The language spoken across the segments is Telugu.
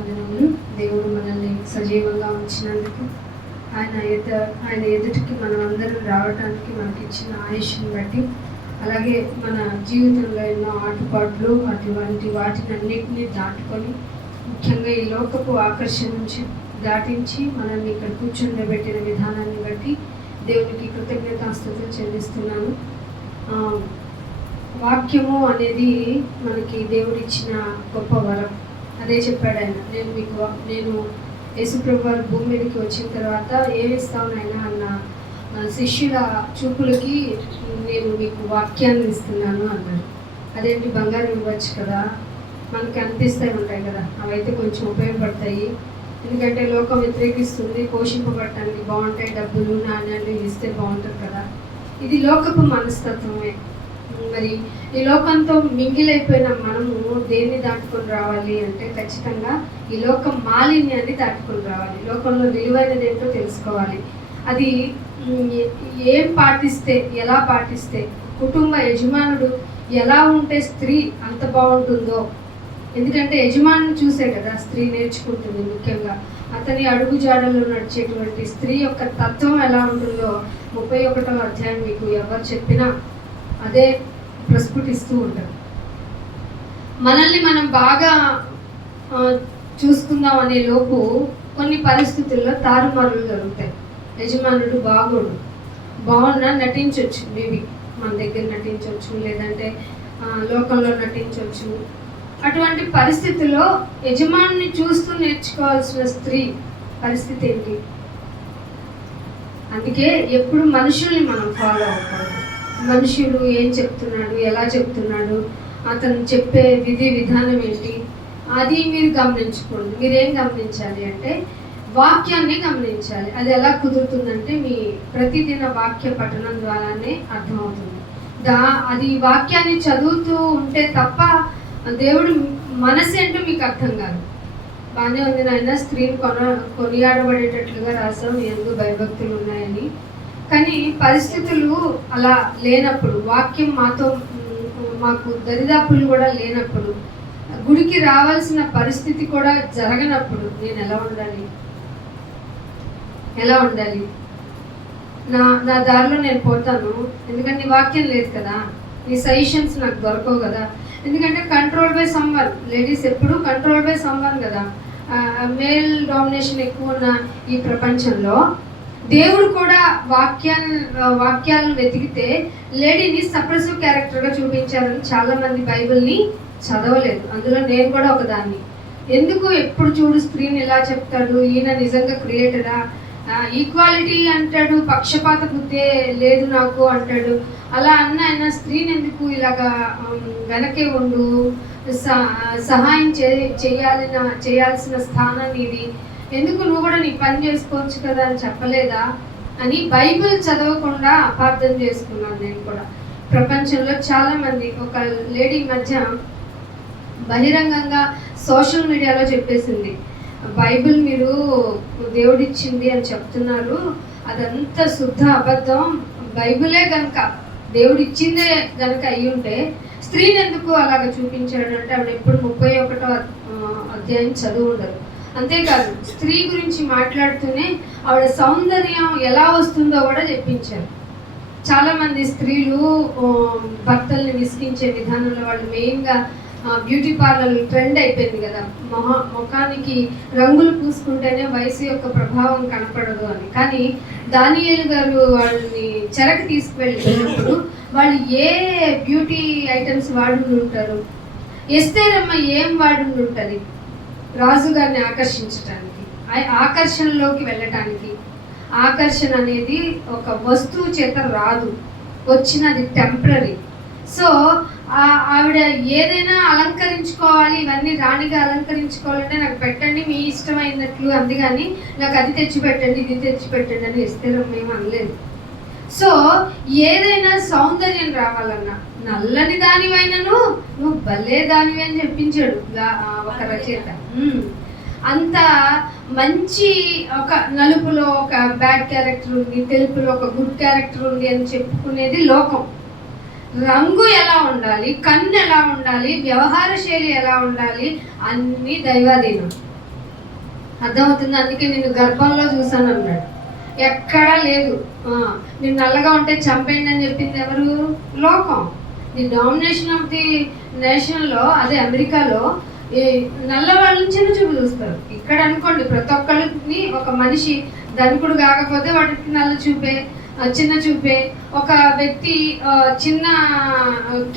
వందనములు. దేవుడు మనల్ని సజీవంగా ఉంచినందుకు, ఆయన ఎదుటికి మనం అందరం రావడానికి మనకి ఇచ్చిన ఆయుష్ని బట్టి, అలాగే మన జీవితంలో ఎన్నో ఆటుపాట్లు అటువంటి వాటిని అన్నింటినీ దాటుకొని, ముఖ్యంగా ఈ లోకపు ఆకర్షణ నుంచి దాటించి మనల్ని ఇక్కడ కూర్చుండబెట్టిన విధానాన్ని బట్టి దేవునికి కృతజ్ఞతాస్తుతులు చెల్లిస్తున్నాను. వాక్యము అనేది మనకి దేవుడిచ్చిన గొప్ప వరం. అదే చెప్పాడు ఆయన, నేను యేసుప్రభు వారు భూమి మీదకి వచ్చిన తర్వాత ఏమిస్తాను ఆయన అన్న శిష్యుల చూపులకి నేను మీకు వాక్యాన్ని ఇస్తున్నాను అన్నాడు. అదేంటి, బంగారం ఇవ్వచ్చు కదా, మనకి అనిపిస్తూ ఉంటాయి కదా, అవైతే కొంచెం ఉపయోగపడతాయి, ఎందుకంటే లోకం వ్యతిరేకిస్తుంది, పోషింపబడటానికి బాగుంటాయి, డబ్బులు నాణ్యాలు ఇస్తే బాగుంటుంది కదా. ఇది లోకపు మనస్తత్వమే. మరి ఈ లోకంతో మింగిలైపోయిన మనము దేన్ని దాటుకొని రావాలి అంటే ఖచ్చితంగా ఈ లోకం మాలిన్యాన్ని దాటుకొని రావాలి. లోకంలో విలువైనది ఏంటో తెలుసుకోవాలి. అది ఏం పాటిస్తే, ఎలా పాటిస్తే, కుటుంబ యజమానుడు ఎలా ఉంటే స్త్రీ అంత బాగుంటుందో. ఎందుకంటే యజమానుని చూసే కదా స్త్రీ నేర్చుకుంటుంది. ముఖ్యంగా అతని అడుగుజాడల్లో నడిచేటువంటి స్త్రీ యొక్క తత్వం ఎలా ఉంటుందో 31వ అధ్యాయం మీకు ఎవరు చెప్పినా అదే ప్రస్ఫుటిస్తూ ఉంటారు. మనల్ని మనం బాగా చూసుకుందాం అనే లోపు కొన్ని పరిస్థితుల్లో తారుమారులు జరుగుతాయి. యజమానుడు బాగున్నా నటించవచ్చు, మేబీ మన దగ్గర నటించవచ్చు, లేదంటే లోకంలో నటించవచ్చు. అటువంటి పరిస్థితుల్లో యజమానిని చూస్తూ నేర్చుకోవాల్సిన స్త్రీ పరిస్థితి ఏంటి? అందుకే ఎప్పుడు మనుషుల్ని మనం ఫాలో అవ్వకూడదు. మనుషులు ఏం చెప్తున్నాడు, ఎలా చెప్తున్నాడు, అతను చెప్పే విధానం ఏంటి, అది మీరు గమనించుకోండి. మీరేం గమనించాలి అంటే వాక్యాన్ని గమనించాలి. అది ఎలా కుదురుతుందంటే మీ ప్రతిదిన వాక్య పఠనం ద్వారానే అర్థమవుతుంది. అది వాక్యాన్ని చదువుతూ ఉంటే తప్ప దేవుడు మనసు ఏంటో మీకు అర్థం కాదు. బాగానే ఉంది నాయన, స్త్రీని కొనియాడబడేటట్లుగా రాసాం, ఎందుకు భయభక్తులు ఉన్నాయని. కానీ పరిస్థితులు అలా లేనప్పుడు, వాక్యం మాకు దరిదాపులు కూడా లేనప్పుడు, గుడికి రావాల్సిన పరిస్థితి కూడా జరగనప్పుడు నేను ఎలా ఉండాలి? నా దారిలో నేను పోతాను, ఎందుకంటే నీ వాక్యం లేదు కదా, నీ సజెషన్స్ నాకు దొరకవు కదా. ఎందుకంటే కంట్రోల్ బై సమ్వన్, లేడీస్ ఎప్పుడు కంట్రోల్ బై సమ్వన్ కదా. మేల్ డామినేషన్ ఎక్కువ ఉన్న ఈ ప్రపంచంలో దేవుడు కూడా వాక్యాలను వెతికితే లేడీని సప్రెసివ్ క్యారెక్టర్గా చూపించారని చాలామంది బైబిల్ని చదవలేదు. అందులో నేను కూడా ఒకదాన్ని. ఎందుకు ఎప్పుడు చూడు స్త్రీని ఇలా చెప్తాడు, ఈయన నిజంగా క్రియేటరా, ఈక్వాలిటీ అంటాడు, పక్షపాత బుద్ధే లేదు నాకు అంటాడు. అలా అన్న ఆయన స్త్రీని ఎందుకు ఇలాగా వెనకే ఉండు, సహాయం చేయాల్సిన స్థానాన్ని ఇది, ఎందుకు నువ్వు కూడా నీ పని చేసుకోవచ్చు కదా అని చెప్పలేదా అని బైబిల్ చదవకుండా అపార్థం చేసుకున్నాను నేను కూడా. ప్రపంచంలో చాలామంది, ఒక లేడీ మధ్య బహిరంగంగా సోషల్ మీడియాలో చెప్పేసింది, బైబిల్ మీరు దేవుడిచ్చింది అని చెప్తున్నారు, అదంతా శుద్ధ అబద్ధం, బైబిలే కనుక దేవుడిచ్చిందే కనుక అయ్యి ఉంటే స్త్రీని ఎందుకు అలాగ చూపించాడు అంటే ఆవిడ ఎప్పుడు 31వ అధ్యాయం చదువు ఉండదు. అంతేకాదు స్త్రీ గురించి మాట్లాడుతూనే ఆవిడ సౌందర్యం ఎలా వస్తుందో కూడా చెప్పించారు. చాలామంది స్త్రీలు భర్తల్ని విసిగించే విధానంలో వాళ్ళు మెయిన్గా బ్యూటీ పార్లర్ ట్రెండ్ అయిపోయింది కదా, ముఖానికి రంగులు పూసుకుంటేనే వయసు యొక్క ప్రభావం కనపడదు అని. కానీ దానియేలు గారు వాళ్ళని చెరకు తీసుకువెళ్ళినప్పుడు వాళ్ళు ఏ బ్యూటీ ఐటమ్స్ వాడి ఉంటారు? ఎస్తేరమ్మ ఏం వాడి ఉంటుంది? రాజుగారిని ఆకర్షించటానికి, ఆకర్షణలోకి వెళ్ళటానికి. ఆకర్షణ అనేది ఒక వస్తువు చేత రాదు, వచ్చినది టెంపరీ. సో ఆవిడ ఏదైనా అలంకరించుకోవాలి, ఇవన్నీ రాణిగా అలంకరించుకోవాలంటే నాకు పెట్టండి మీ ఇష్టమైనట్లు, అందుకని నాకు అది తెచ్చిపెట్టండి ఇది తెచ్చిపెట్టండి అని ఎస్తేరమ్మ ఏం అనలేదు. సో ఏదైనా సౌందర్యం రావాలన్నా నల్లని దానివైనను నువ్వు భలే దానివి అని చెప్పించాడు ఒక రచయిత. అంత మంచి, ఒక నలుపులో ఒక బ్యాడ్ క్యారెక్టర్ ఉంది, తెలుపులో ఒక గుడ్ క్యారెక్టర్ ఉంది అని చెప్పుకునేది లోకం. రంగు ఎలా ఉండాలి, కన్ను ఎలా ఉండాలి, వ్యవహార శైలి ఎలా ఉండాలి, అన్నీ దైవాధీనం. అర్థమవుతుంది. అందుకే నేను గర్భంలో చూసాను అన్నాడు. ఎక్కడా లేదు. నేను నల్లగా ఉంటే చంపేయండి అని చెప్పింది ఎవరు? లోకం. ది డామినేషన్ ఆఫ్ ది నేషన్లో, అదే అమెరికాలో నల్ల వాళ్ళని చిన్న చూపు చూస్తారు. ఇక్కడ అనుకోండి ప్రతి ఒక్కరిని ఒక మనిషి ధనికుడు కాకపోతే వాటికి నల్ల చూపే, చిన్న చూపే. ఒక వ్యక్తి చిన్న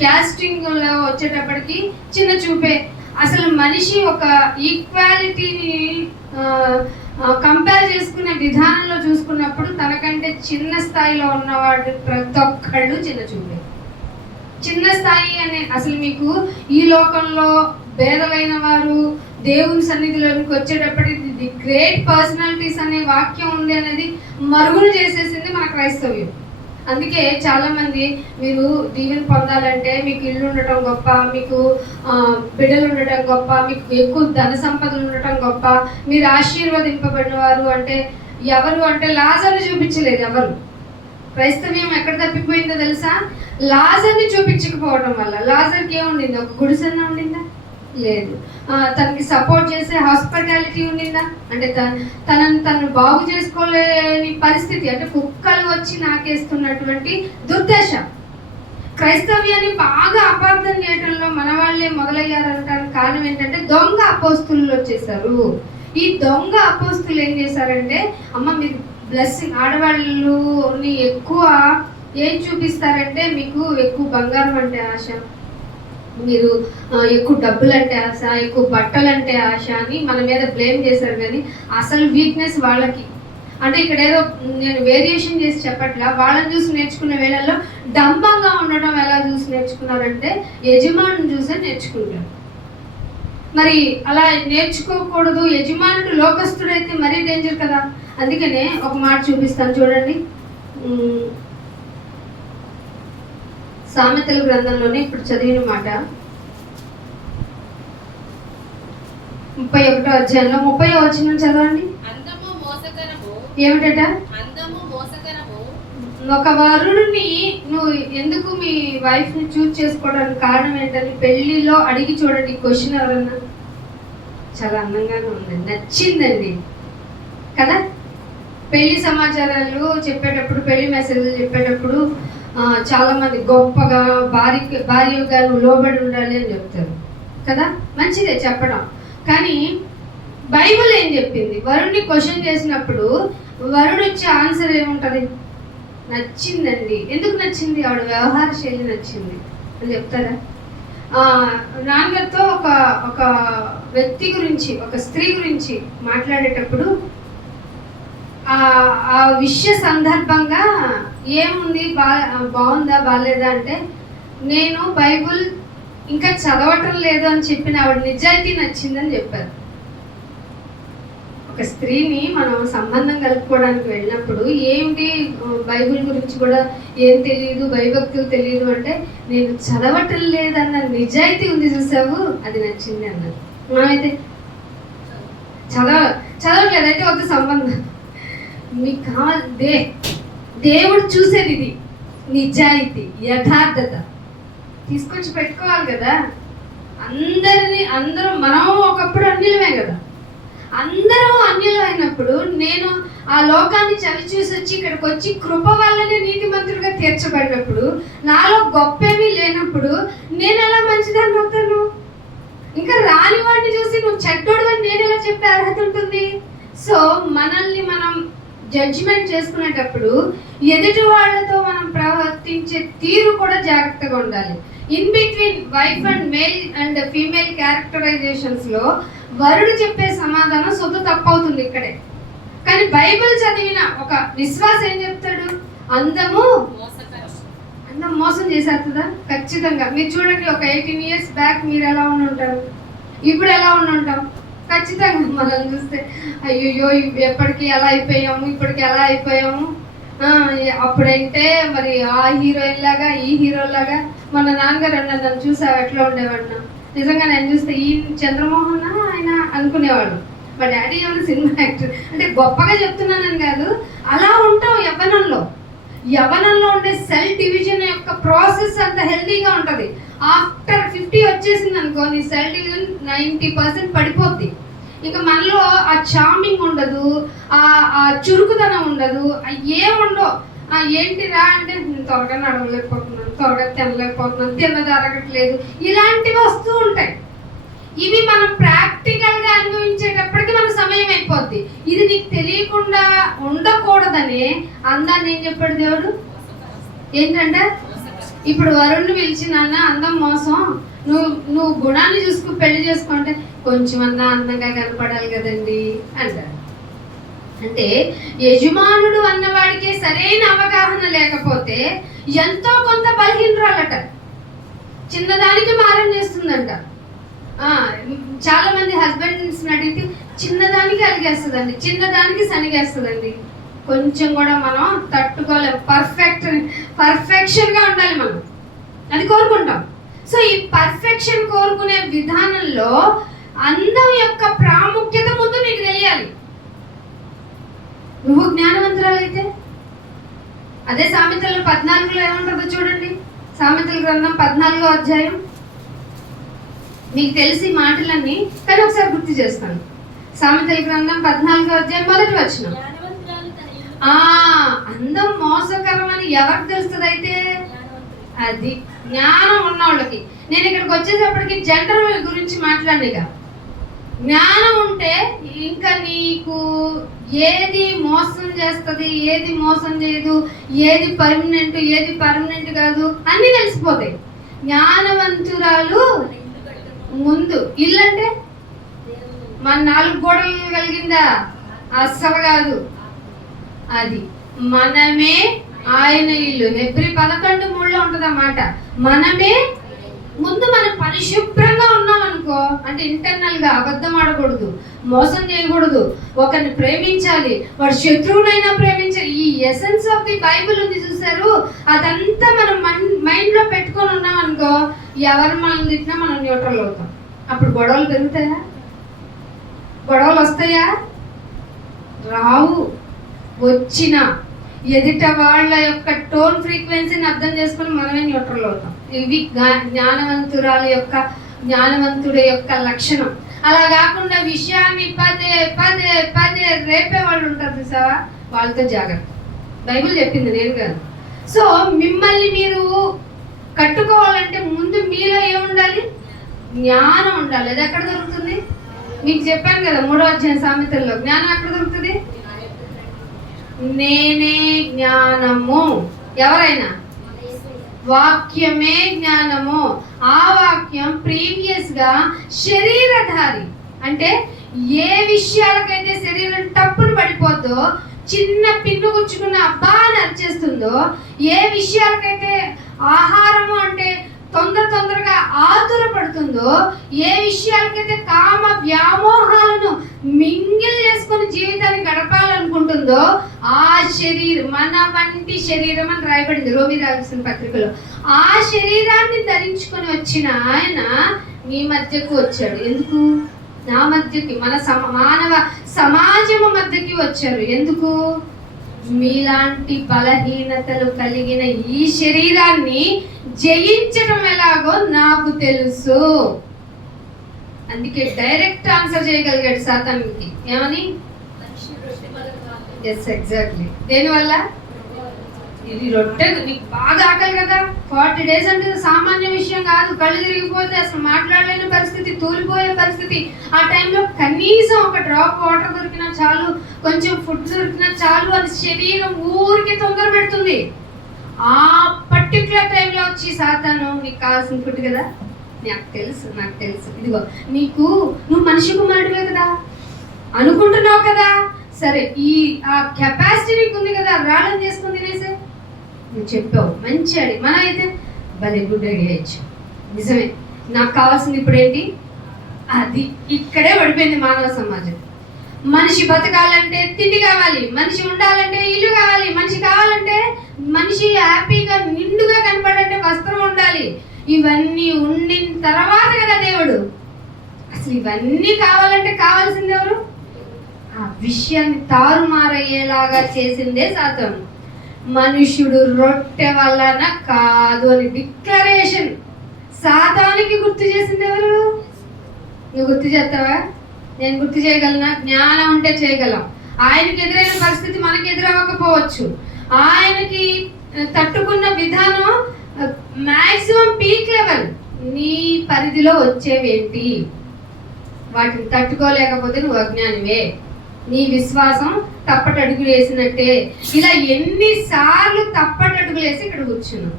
క్యాస్టింగ్లో వచ్చేటప్పటికి చిన్న చూపే. అసలు మనిషి ఒక ఈక్వాలిటీని కంపేర్ చేసుకునే విధానంలో చూసుకున్నప్పుడు తనకంటే చిన్న స్థాయిలో ఉన్నవాడు ప్రతి ఒక్కళ్ళు చిన్న చూపే. చిన్న స్థాయి అనే అసలు మీకు ఈ లోకంలో భేదమైన వారు దేవుని సన్నిధిలోనికి వచ్చేటప్పటికి ది గ్రేట్ పర్సనాలిటీస్ అనే వాక్యం ఉంది అనేది మరుగున చేసేసింది మన క్రైస్తవ్యం. అందుకే చాలామంది మీరు దీవెన పొందాలంటే మీకు ఇల్లు ఉండటం గొప్ప, మీకు బిడ్డలు ఉండటం గొప్ప, మీకు ఎక్కువ ధన సంపదలు ఉండటం గొప్ప, మీరు ఆశీర్వదింపబడిన వారు అంటే ఎవరు అంటే లాజర్ని చూపించలేదు ఎవరు. క్రైస్తవ్యం ఎక్కడ తప్పిపోయిందో తెలుసా? లాజర్ని చూపించకపోవడం వల్ల. లాజర్కి ఏముండింది? ఒక గుడిసెన్న ఉండిందా? లేదు. తనకి సపోర్ట్ చేసే హాస్పిటాలిటీ ఉండిందా? అంటే తనను బాగు చేసుకోలేని పరిస్థితి, అంటే కుక్కలు వచ్చి నాకేస్తున్నటువంటి దుర్దశ. క్రైస్తవ్యాన్ని బాగా అపార్థం చేయడంలో మన వాళ్ళే మొదలయ్యారంటానికి కారణం ఏంటంటే దొంగ అపోస్తులు వచ్చేసారు. ఈ దొంగ అపోస్తులు ఏం చేశారంటే, అమ్మ మీరు బ్లెస్సింగ్, ఆడవాళ్ళని ఎక్కువ ఏం చూపిస్తారంటే మీకు ఎక్కువ బంగారం అంటే ఆశ, మీరు ఎక్కువ డబ్బులు అంటే ఆశ, ఎక్కువ బట్టలు అంటే ఆశ అని మన మీద బ్లేమ్ చేశారు. కానీ అసలు వీక్నెస్ వాళ్ళకి. అంటే ఇక్కడ ఏదో నేను వేరియేషన్ చేసి చెప్పట్లా, వాళ్ళని చూసి నేర్చుకునే వేళల్లో డంబంగా ఉండడం ఎలా చూసి నేర్చుకున్నారంటే యజమానుని చూసే నేర్చుకుంటారు. మరి అలా నేర్చుకోకూడదు. యజమానుడు లోకస్తుడైతే మరీ డేంజర్ కదా. అందుకనే ఒక మాట చూపిస్తాను చూడండి. సామెతల గ్రంథంలోనే ఇప్పుడు చదివిన మాట 31వ అధ్యాయంలో 30వ వచనం చదవండి. ఏమిటట? ఒక వరుడిని నువ్వు ఎందుకు మీ వైఫ్ ని చూస్ చేసుకోవడానికి కారణం ఏంటని పెళ్లిలో అడిగి చూడండి. క్వశ్చన్ ఎవరన్నా చాలా అందంగానే ఉందండి, నచ్చిందండి కదా. పెళ్లి సమాచారాలు చెప్పేటప్పుడు, పెళ్లి మెసేజ్లు చెప్పేటప్పుడు చాలా మంది గొప్పగా భార్యగా నువ్వు లోబడి ఉండాలి అని చెప్తారు కదా. మంచిదే చెప్పడం. కానీ బైబిల్ ఏం చెప్పింది? వరుణ్ణి క్వశ్చన్ చేసినప్పుడు వరుడు వచ్చే ఆన్సర్ ఏముంటుంది? నచ్చిందండి. ఎందుకు నచ్చింది? ఆవిడ వ్యవహార శైలి నచ్చింది అని చెప్తారా? నాన్నగారితో ఒక వ్యక్తి గురించి, ఒక స్త్రీ గురించి మాట్లాడేటప్పుడు ఆ విషయ సందర్భంగా ఏముంది, బాగుందా బాగాలేదా అంటే, నేను బైబుల్ ఇంకా చదవటం లేదు అని చెప్పిన ఆవిడ నిజాయితీ నచ్చిందని చెప్పారు. ఒక స్త్రీని మనం సంబంధం కలుపుకోవడానికి వెళ్ళినప్పుడు ఏమిటి బైబిల్ గురించి కూడా ఏం తెలియదు, భయభక్తులు తెలియదు అంటే, నేను చదవటం లేదన్న నిజాయితీ ఉంది చూసావు, అది నచ్చింది అన్నారు. మనమైతే చదవట్లేదైతే వద్దు సంబంధం. మీకు కావాలి దేవుడు చూసేది ఇది నిజాయితీ, యథార్థత తీసుకొచ్చి పెట్టుకోవాలి కదా. అందరూ మనం ఒకప్పుడు అన్యులమే కదా. అందరూ అన్యులు అయినప్పుడు నేను ఆ లోకాన్ని చవి చూసి వచ్చి ఇక్కడికి వచ్చి కృప వల్లనే నీతిమంతుడిగా తీర్చబడినప్పుడు, నాలో గొప్పేమీ లేనప్పుడు నేను ఎలా మంచిదాన్ని అవుతాను? ఇంకా రాని వాడిని చూసి నువ్వు చెడ్డోడు అని నేను ఎలా చెప్పే అర్హత ఉంటుంది? సో మనల్ని మనం జడ్జిమెంట్ చేసుకునేటప్పుడు ఎదుటి వాళ్ళతో మనం ప్రవర్తించే తీరు కూడా జాగ్రత్తగా ఉండాలి. In between wife and male and female characterisations లో వరుడు చెప్పే సమాధానం సొంత తప్పవుతుంది ఇక్కడే. కానీ బైబిల్ చదివిన ఒక విశ్వాస ఏం చెప్తాడు? అందం మోసం చేసేస్తుందా? ఖచ్చితంగా. మీరు చూడండి, ఒక 18 years బ్యాక్ మీరు ఎలా ఉండి ఉంటారు, ఇప్పుడు ఎలా ఉండి ఉంటాం? ఖచ్చితంగా మనల్ని చూస్తే అయ్యో ఎప్పటికీ ఎలా అయిపోయాము, ఇప్పటికి ఎలా అయిపోయాము. అప్పుడంటే మరి ఆ హీరోయిన్ లాగా ఈ హీరో లాగా. మన నాన్నగారు అన్న నన్ను చూసావు ఎట్లా ఉండేవాడినా, నిజంగా నేను చూస్తే ఈ చంద్రమోహన్ ఆయన అనుకునేవాడు. మా డాడీ ఏమైనా సినిమా యాక్టర్ అంటే గొప్పగా చెప్తున్నానని కాదు, అలా ఉంటాం. యవ్వనంలో ఉండే సెల్ డివిజన్ యొక్క ప్రాసెస్ అంత హెల్తీగా ఉంటుంది. ఆఫ్టర్ 50 వచ్చేసింది అనుకో, నీ సెల్ డివిజన్ 90% పడిపోద్ది. ఇంకా మనలో ఆ చార్మింగ్ ఉండదు, ఆ చురుకుదనం ఉండదు, ఏముండవు. ఏంటిరా అంటే త్వరగా నడవలేకపోతున్నాను, త్వరగా తినలేకపోతున్నాను, తిన్నది అరగట్లేదు, ఇలాంటివి వస్తూ ఉంటాయి. ఇవి మనం ప్రాక్టికల్గా అనుభవించేటప్పటికి మన సమయం అయిపోద్ది. ఇది నీకు తెలియకుండా ఉండకూడదని అందాన్ని ఏం చెప్పాడు దేవుడు? ఏంటంటే ఇప్పుడు వరుణ్ణి పిలిచి నాన్న అందం మోసం, నువ్వు గుణాన్ని చూసుకుని పెళ్లి చేసుకుంటే కొంచెం అన్నా అందంగా కనపడాలి కదండి అంటారు. అంటే యజమానుడు అన్నవాడికి సరైన అవగాహన లేకపోతే ఎంతో కొంత బలహీనరాలట, చిన్నదానికి మారం చేస్తుందంట. చాలా మంది హస్బెండ్స్ అడిగితే చిన్నదానికి అలిగేస్తుందండి, చిన్నదానికి సనిగేస్తుందండి. కొంచెం కూడా మనం తట్టుకోలేం. పర్ఫెక్షన్గా ఉండాలి మనం, అది కోరుకుంటాం. సో ఈ పర్ఫెక్షన్ కోరుకునే విధానంలో అందం యొక్క ప్రాముఖ్యత ముందు నీకు తెలియాలి. నువ్వు జ్ఞానవంతురాలైతే అదే సామెతలు 14లో ఏముంటుందో చూడండి. సామెతల గ్రంథం 14వ అధ్యాయం. మీకు తెలిసి మాటలన్నీ కానీ ఒకసారి గుర్తు చేస్తాను. సామెతల గ్రంథం 14వ అధ్యాయం 1వ వచనం. అందం మోసకరమని ఎవరికి తెలుస్తుంది? అయితే అది జ్ఞానం ఉన్నవాళ్ళకి. నేను ఇక్కడికి వచ్చేటప్పటికి జెండర్ గురించి మాట్లాడిగా. జ్ఞానం ఉంటే ఇంకా నీకు ఏది మోసం చేస్తుంది, ఏది మోసం చేయదు, ఏది పర్మనెంట్ కాదు అన్నీ తెలిసిపోతాయి. జ్ఞానవంతురాలు ముందు ఇల్లు అంటే మన 4 గోడలు కలిగిందా? అస్సలు కాదు. అది మనమే ఆయన ఇల్లు. హెబ్రీ 11:3 ఉంటుంది అన్నమాట. మనమే ముందు మనం పరిశుభ్రంగా ఉన్నాం అనుకో, అంటే ఇంటర్నల్ గా అబద్ధం ఆడకూడదు, మోసం చేయకూడదు, ఒకరిని ప్రేమించాలి, వాడు శత్రువునైనా ప్రేమించాలి. ఈ ఎసెన్స్ ఆఫ్ ది బైబిల్ ఉంది చూసారు, అదంతా మనం మైండ్ లో పెట్టుకొని ఉన్నాం అనుకో, ఎవరు మనం తిట్టినా మనం న్యూట్రల్ అవుతాం. అప్పుడు గొడవలు పెరుగుతాయా? గొడవలు వస్తాయా? రావు. వచ్చిన ఎదుట వాళ్ళ యొక్క టోన్ ఫ్రీక్వెన్సీని అర్థం చేసుకొని మనమే న్యూట్రల్ అవుతాం. ఇవి జ్ఞానవంతుడి యొక్క లక్షణం. అలా కాకుండా విషయాన్ని పదే పదే పదే రేపే వాళ్ళు ఉంటారు చూసావా, వాళ్ళతో జాగ్రత్త. బైబిల్ చెప్పింది, నేను కాదు. సో మిమ్మల్ని మీరు కట్టుకోవాలంటే ముందు మీలో ఏముండాలి? జ్ఞానం ఉండాలి. అది ఎక్కడ దొరుకుతుంది? మీకు చెప్పాను కదా 3వ అధ్యాయం సామెతల్లో. జ్ఞానం ఎక్కడ దొరుకుతుంది? నేనే జ్ఞానము. ఎవరైనా వాక్యమే జ్ఞానము. ఆ వాక్యం ప్రీవియస్ గా శరీరధారి, అంటే ఏ విషయాలకైతే శరీరం టప్పును పడిపోద్దో, చిన్న పిన్ను గుచ్చుకున్న అబ్బా అని అరిచేస్తుందో, ఏ విషయాలకైతే ఆహారము అంటే తొందరగా ఆతురపడుతుందో, ఏ విషయాలకైతే కామ వ్యామోహాలను మింగిల్ చేసుకుని జీవితాన్ని గడపాలనుకుంటుందో, ఆ శరీరం మన వంటి శరీరం అని రాయబడింది రోమి రాసిన పత్రికలో. ఆ శరీరాన్ని ధరించుకొని వచ్చిన ఆయన మీ మధ్యకు వచ్చాడు. ఎందుకు? నా మధ్యకి, మన మానవ సమాజము మధ్యకి వచ్చారు. ఎందుకు? మీలాంటి బలహీనతలు కలిగిన ఈ శరీరాన్ని జయించడం ఎలాగో నాకు తెలుసు. అందుకే డైరెక్ట్ ఆన్సర్ చేయగలిగాడు సాతానుకి. ఏమని? Yes, exactly. దేనివల్ల? ఇది రొట్టె, నీకు బాగా ఆకలి కదా, 40 days అంటే సామాన్య విషయం కాదు. కళ్ళు తిరిగిపోతే అసలు మాట్లాడలేని పరిస్థితి, తూలిపోయే పరిస్థితి. ఆ టైంలో కనీసం ఒక డ్రాప్ వాటర్ దొరికినా చాలు, కొంచెం ఫుడ్ దొరికినా చాలు, అది శరీరం ఊరికి తొందర పెడుతుంది. ఆ పర్టికులర్ టైంలో వచ్చి సాతాను, నీకు కావాల్సిన ఫుడ్ కదా, నాకు తెలుసు, ఇదిగో నువ్వు మనిషి కుమారుడివే కదా, అనుకుంటున్నావు కదా, సరే ఆ కెపాసిటీ నీకు ఉంది కదా, రాళ్ళని చేసుకుని తినేసే. నువ్వు చెప్పావు, మంచి అడి. మనం అయితే భలే గుడ్ ఐడియా ఇచ్చావు, నిజమే, నాకు కావాల్సింది ఇప్పుడు ఏంటి? అది ఇక్కడే పడిపోయింది మానవ సమాజం. మనిషి బతకాలంటే తిండి కావాలి, మనిషి ఉండాలంటే ఇల్లు కావాలి, మనిషి కావాలంటే మనిషి హ్యాపీగా నిండుగా కనపడాలంటే వస్త్రం ఉండాలి. ఇవన్నీ ఉండిన తర్వాత కదా దేవుడు. అసలు ఇవన్నీ కావాలంటే కావాల్సింది ఎవరు? ఆ విషయాన్ని తారుమారయ్యేలాగా చేసిందే సాతాను. మనుష్యుడు రొట్టె వలన కాదు అని డిక్లరేషన్ సాతానికి గుర్తు చేసింది ఎవరు? నువ్వు గుర్తు చేస్తావా? నేను గుర్తు చేయగలనా? జ్ఞానం ఉంటే చేయగలం. ఆయనకి ఎదురైన పరిస్థితి మనకి ఎదురవ్వకపోవచ్చు. ఆయనకి తట్టుకున్న విధానం మాక్సిమం పీక్ లెవెల్. నీ పరిధిలో వచ్చేవేంటి? వాటిని తట్టుకోలేకపోతే నువ్వు అజ్ఞానివే. నీ విశ్వాసం తప్పటడుగులు వేసినట్టే. ఇలా ఎన్నిసార్లు తప్పటడుగులు వేసి ఇక్కడ కూర్చున్నాం,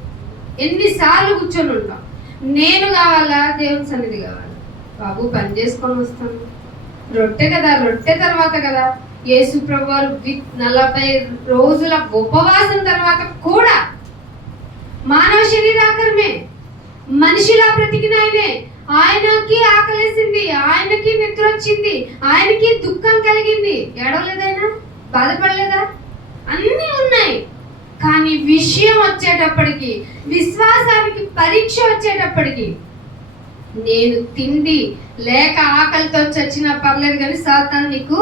ఎన్నిసార్లు కూర్చొని ఉంటాం. నేను కావాలా? దేవుని సన్నిధి కావాలా? బాబు పని చేసుకొని వస్తాను, రొట్టె కదా, రొట్టె తర్వాత కదా. యేసు ప్రభువారు 40 రోజుల ఉపవాసం తర్వాత కూడా మానవ శరీరాకరమే, మనిషిలా బ్రతికిన ఆయనకి ఆకలేసింది, ఆయనకి నిద్ర వచ్చింది, ఆయనకి దుఃఖం కలిగింది. ఏడవలేదైనా? బాధపడలేదా? అన్నీ ఉన్నాయి. కానీ విషయం వచ్చేటప్పటికి, విశ్వాసానికి పరీక్ష వచ్చేటప్పటికి, నేను తిండి లేక ఆకలితో చచ్చినా పర్లేదు కానీ సాతాను నీకు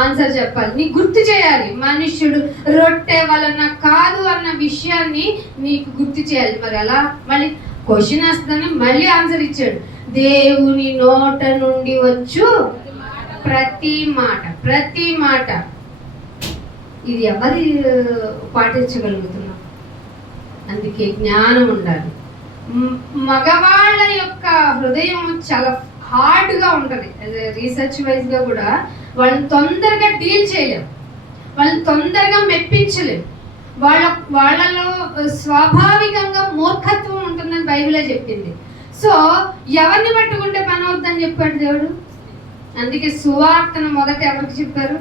ఆన్సర్ చెప్పాలి, నీకు గుర్తు చేయాలి. మనుష్యుడు రొట్టె వలన కాదు అన్న విషయాన్ని నీకు గుర్తు చేయాలి. మరి అలా మళ్ళీ క్వశ్చన్ వేస్తానని మళ్ళీ ఆన్సర్ ఇచ్చాడు. దేవుని నోట నుండి వచ్చు ప్రతి మాట, ప్రతి మాట. ఇది ఎవరి పాటించగలుగుతున్నాం? అందుకే జ్ఞానం ఉండాలి. మగవాళ్ళ యొక్క హృదయం చాలా హార్డ్గా ఉంటుంది. రీసెర్చ్ వైజ్గా కూడా వాళ్ళని తొందరగా డీల్ చేయలేం, వాళ్ళని తొందరగా మెప్పించలేం. వాళ్ళలో స్వాభావికంగా మూర్ఖత్వం ఉంటుందని బైబిలే చెప్పింది. సో ఎవరిని పట్టుకుంటే పని అవుతుందని చెప్పాడు దేవుడు. అందుకే సువార్తను మొదట ఎవరికి చెప్పారు?